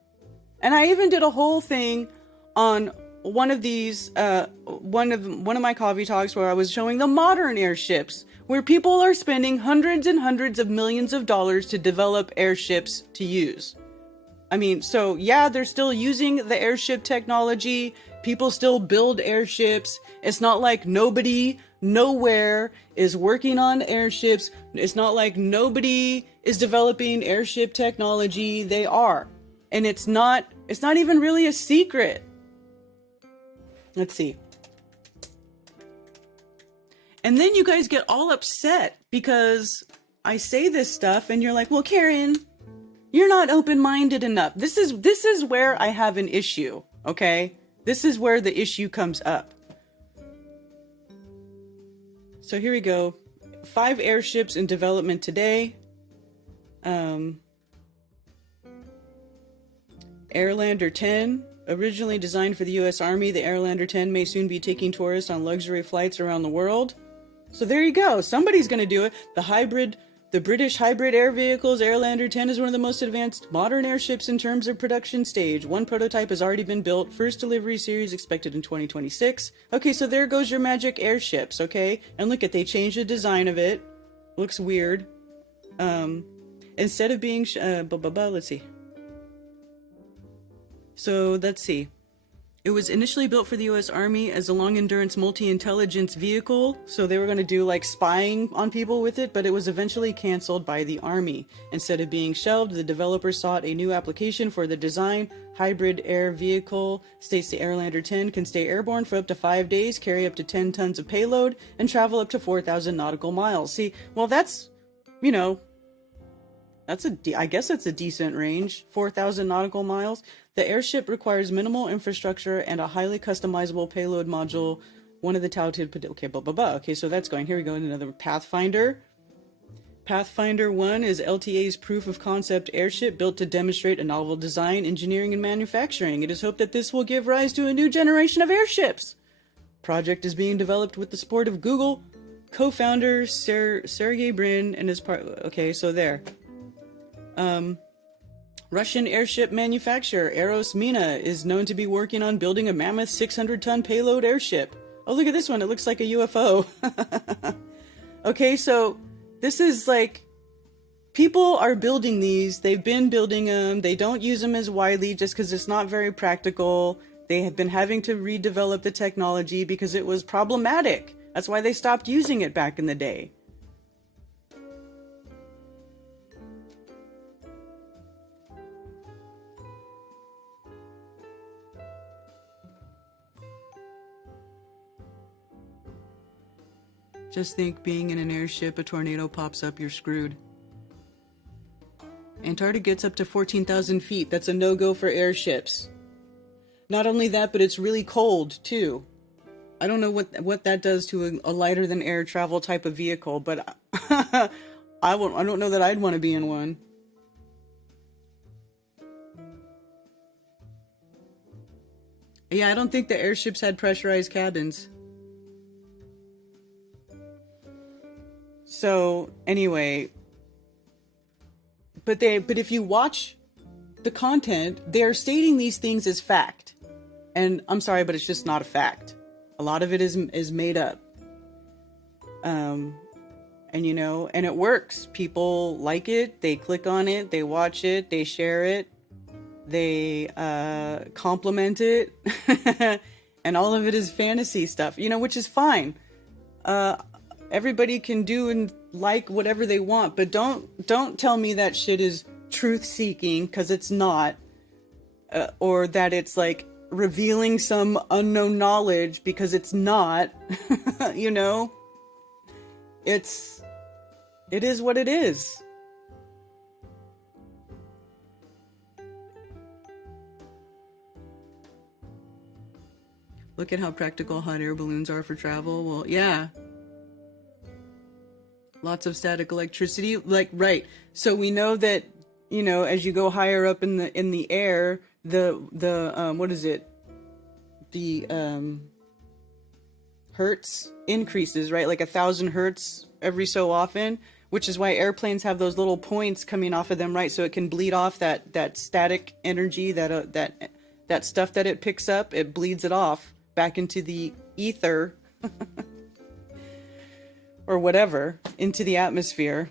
And I even did a whole thing on one of these, one of my coffee talks where I was showing the modern airships, where people are spending hundreds and hundreds of millions of dollars to develop airships to use. I mean, so yeah, they're still using the airship technology. People still build airships. It's not like nobody, nowhere is working on airships. It's not like nobody is developing airship technology. They are. And it's not even really a secret. Let's see. And then you guys get all upset because I say this stuff and you're like, well, Karen, you're not open-minded enough. This is where I have an issue, okay? This is where the issue comes up. So here we go. 5 airships in development today. Airlander 10, originally designed for the U.S. Army, the Airlander 10 may soon be taking tourists on luxury flights around the world. So there you go. Somebody's going to do it. The British hybrid air vehicles, Airlander 10 is one of the most advanced modern airships in terms of production stage. One prototype has already been built. First delivery series expected in 2026. Okay, so there goes your magic airships, okay? And look at, they changed the design of it. Looks weird. Instead of being, let's see. So let's see. It was initially built for the U.S. Army as a long-endurance multi-intelligence vehicle, so they were going to do like spying on people with it, but it was eventually canceled by the Army. Instead of being shelved, the developer sought a new application for the design. Hybrid air vehicle states the Airlander 10 can stay airborne for up to 5 days, carry up to 10 tons of payload, and travel up to 4,000 nautical miles. See, well, that's, you know, I guess that's a decent range, 4,000 nautical miles. The airship requires minimal infrastructure and a highly customizable payload module. One of the touted, okay, Okay, so that's going. Here we go, another Pathfinder. Pathfinder 1 is LTA's proof of concept airship built to demonstrate a novel design, engineering, and manufacturing. It is hoped that this will give rise to a new generation of airships. Project is being developed with the support of Google co-founder Sergey Brin and his part. Okay, so there. Russian airship manufacturer Aros Mina is known to be working on building a mammoth 600-ton payload airship. Oh, look at this one. It looks like a UFO. Okay, so this is like, people are building these. They've been building them. They don't use them as widely just because it's not very practical. They have been having to redevelop the technology because it was problematic. That's why they stopped using it back in the day. Just think, being in an airship, a tornado pops up, you're screwed. Antarctica gets up to 14,000 feet. That's a no-go for airships. Not only that, but it's really cold, too. I don't know what that does to a lighter-than-air travel type of vehicle, but I don't know that I'd want to be in one. Yeah, I don't think the airships had pressurized cabins. So anyway, but if you watch the content, they're stating these things as fact. And I'm sorry, but it's just not a fact. A lot of it is made up. And you know, and it works. People like it, they click on it, they watch it, they share it, they compliment it. And all of it is fantasy stuff, you know, which is fine. Everybody can do and like whatever they want, but don't tell me that shit is truth seeking, because it's not, or that it's like revealing some unknown knowledge, because it's not. You know, it is what it is. Look at how practical hot air balloons are for travel. Well, yeah. Lots of static electricity, like, right. So we know that, you know, as you go higher up in the air, the what is it? The hertz increases, right? Like 1,000 hertz every so often. which is why airplanes have those little points coming off of them, right? So it can bleed off that static energy, that stuff that it picks up. It bleeds it off back into the ether or whatever, into the atmosphere.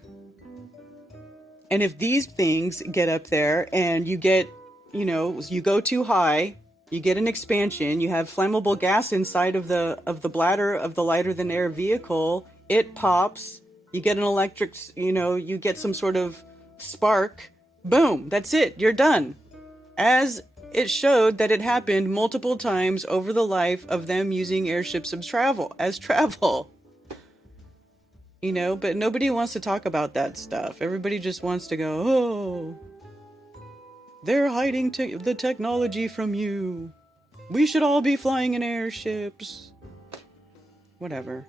And if these things get up there and you get, you go too high, you get an expansion, you have flammable gas inside of the bladder of the lighter than air vehicle, it pops, you get an electric, you get some sort of spark, boom, that's it, you're done. As it showed that it happened multiple times over the life of them using airships as travel. But nobody wants to talk about that stuff. Everybody just wants to go, oh, they're hiding the technology from you. We should all be flying in airships. Whatever.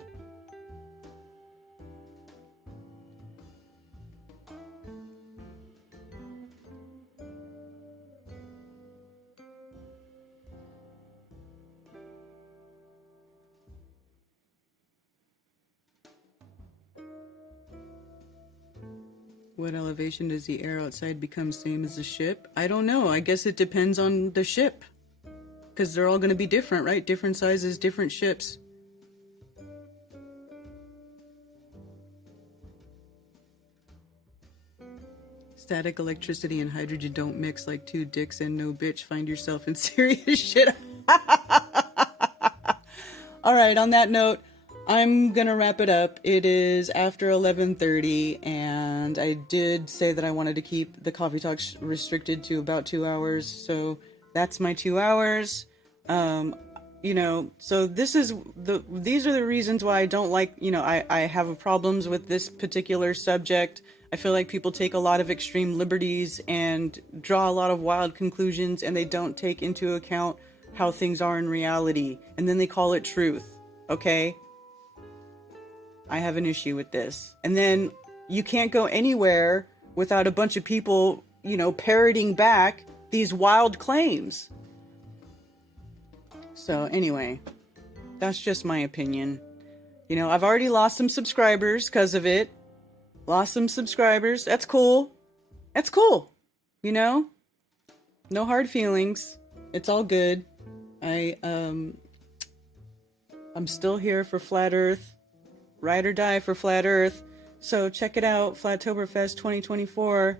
What elevation does the air outside become same as the ship? I don't know. I guess it depends on the ship. Because they're all going to be different, right? Different sizes, different ships. Static electricity and hydrogen don't mix like two dicks and no bitch. Find yourself in serious shit. All right, on that note, I'm gonna wrap it up. It is after 11:30, and I did say that I wanted to keep the coffee talks restricted to about 2 hours, so that's my 2 hours. So these are the reasons why I don't like, I have problems with this particular subject. I feel like people take a lot of extreme liberties and draw a lot of wild conclusions, and they don't take into account how things are in reality, and then they call it truth. Okay? I have an issue with this. And then you can't go anywhere without a bunch of people, parroting back these wild claims. So anyway, that's just my opinion. I've already lost some subscribers because of it. Lost some subscribers. That's cool. That's cool. No hard feelings. It's all good. I'm still here for Flat Earth. Ride or die for Flat Earth. So check it out, Flattoberfest 2024.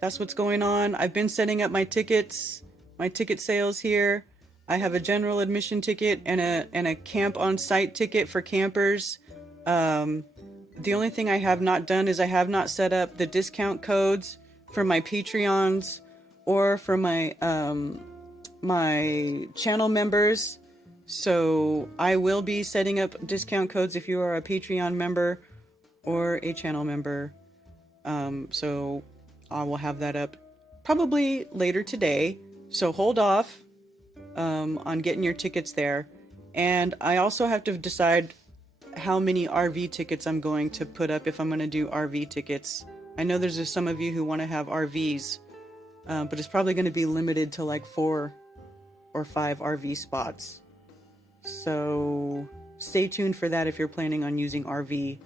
That's what's going on. I've been setting up my ticket sales here. I have a general admission ticket and a camp on site ticket for campers. The only thing I have not done is I have not set up the discount codes for my Patreons or for my my channel members. So I will be setting up discount codes if you are a Patreon member or a channel member. So I will have that up probably later today. So hold off on getting your tickets there. And I also have to decide how many RV tickets I'm going to put up if I'm going to do RV tickets. I know there's some of you who want to have RVs, but it's probably going to be limited to like 4 or 5 RV spots. So stay tuned for that if you're planning on using RV.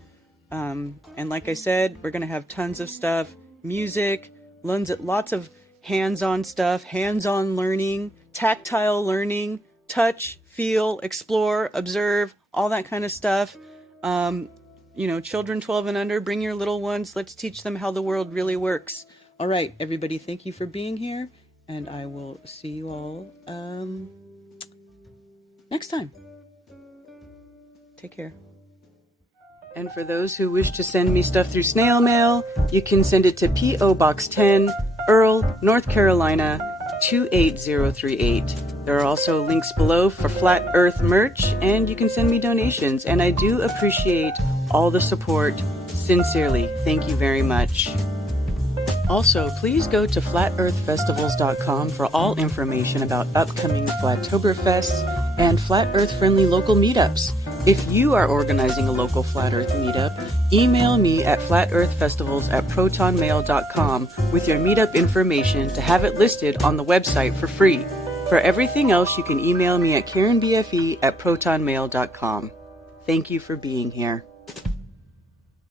And like I said, we're going to have tons of stuff, music, lots of hands-on stuff, hands-on learning, tactile learning, touch, feel, explore, observe, all that kind of stuff. Children 12 and under, bring your little ones. Let's teach them how the world really works. All right, everybody, thank you for being here. And I will see you all next time. Take care. And for those who wish to send me stuff through snail mail, you can send it to P.O. Box 10, Earl, North Carolina, 28038. There are also links below for Flat Earth merch, and you can send me donations. And I do appreciate all the support. Sincerely, thank you very much. Also, please go to flatearthfestivals.com for all information about upcoming Flattoberfests and Flat Earth-friendly local meetups. If you are organizing a local Flat Earth meetup, email me at flatearthfestivals@protonmail.com with your meetup information to have it listed on the website for free. For everything else, you can email me at karenbfe@protonmail.com. Thank you for being here.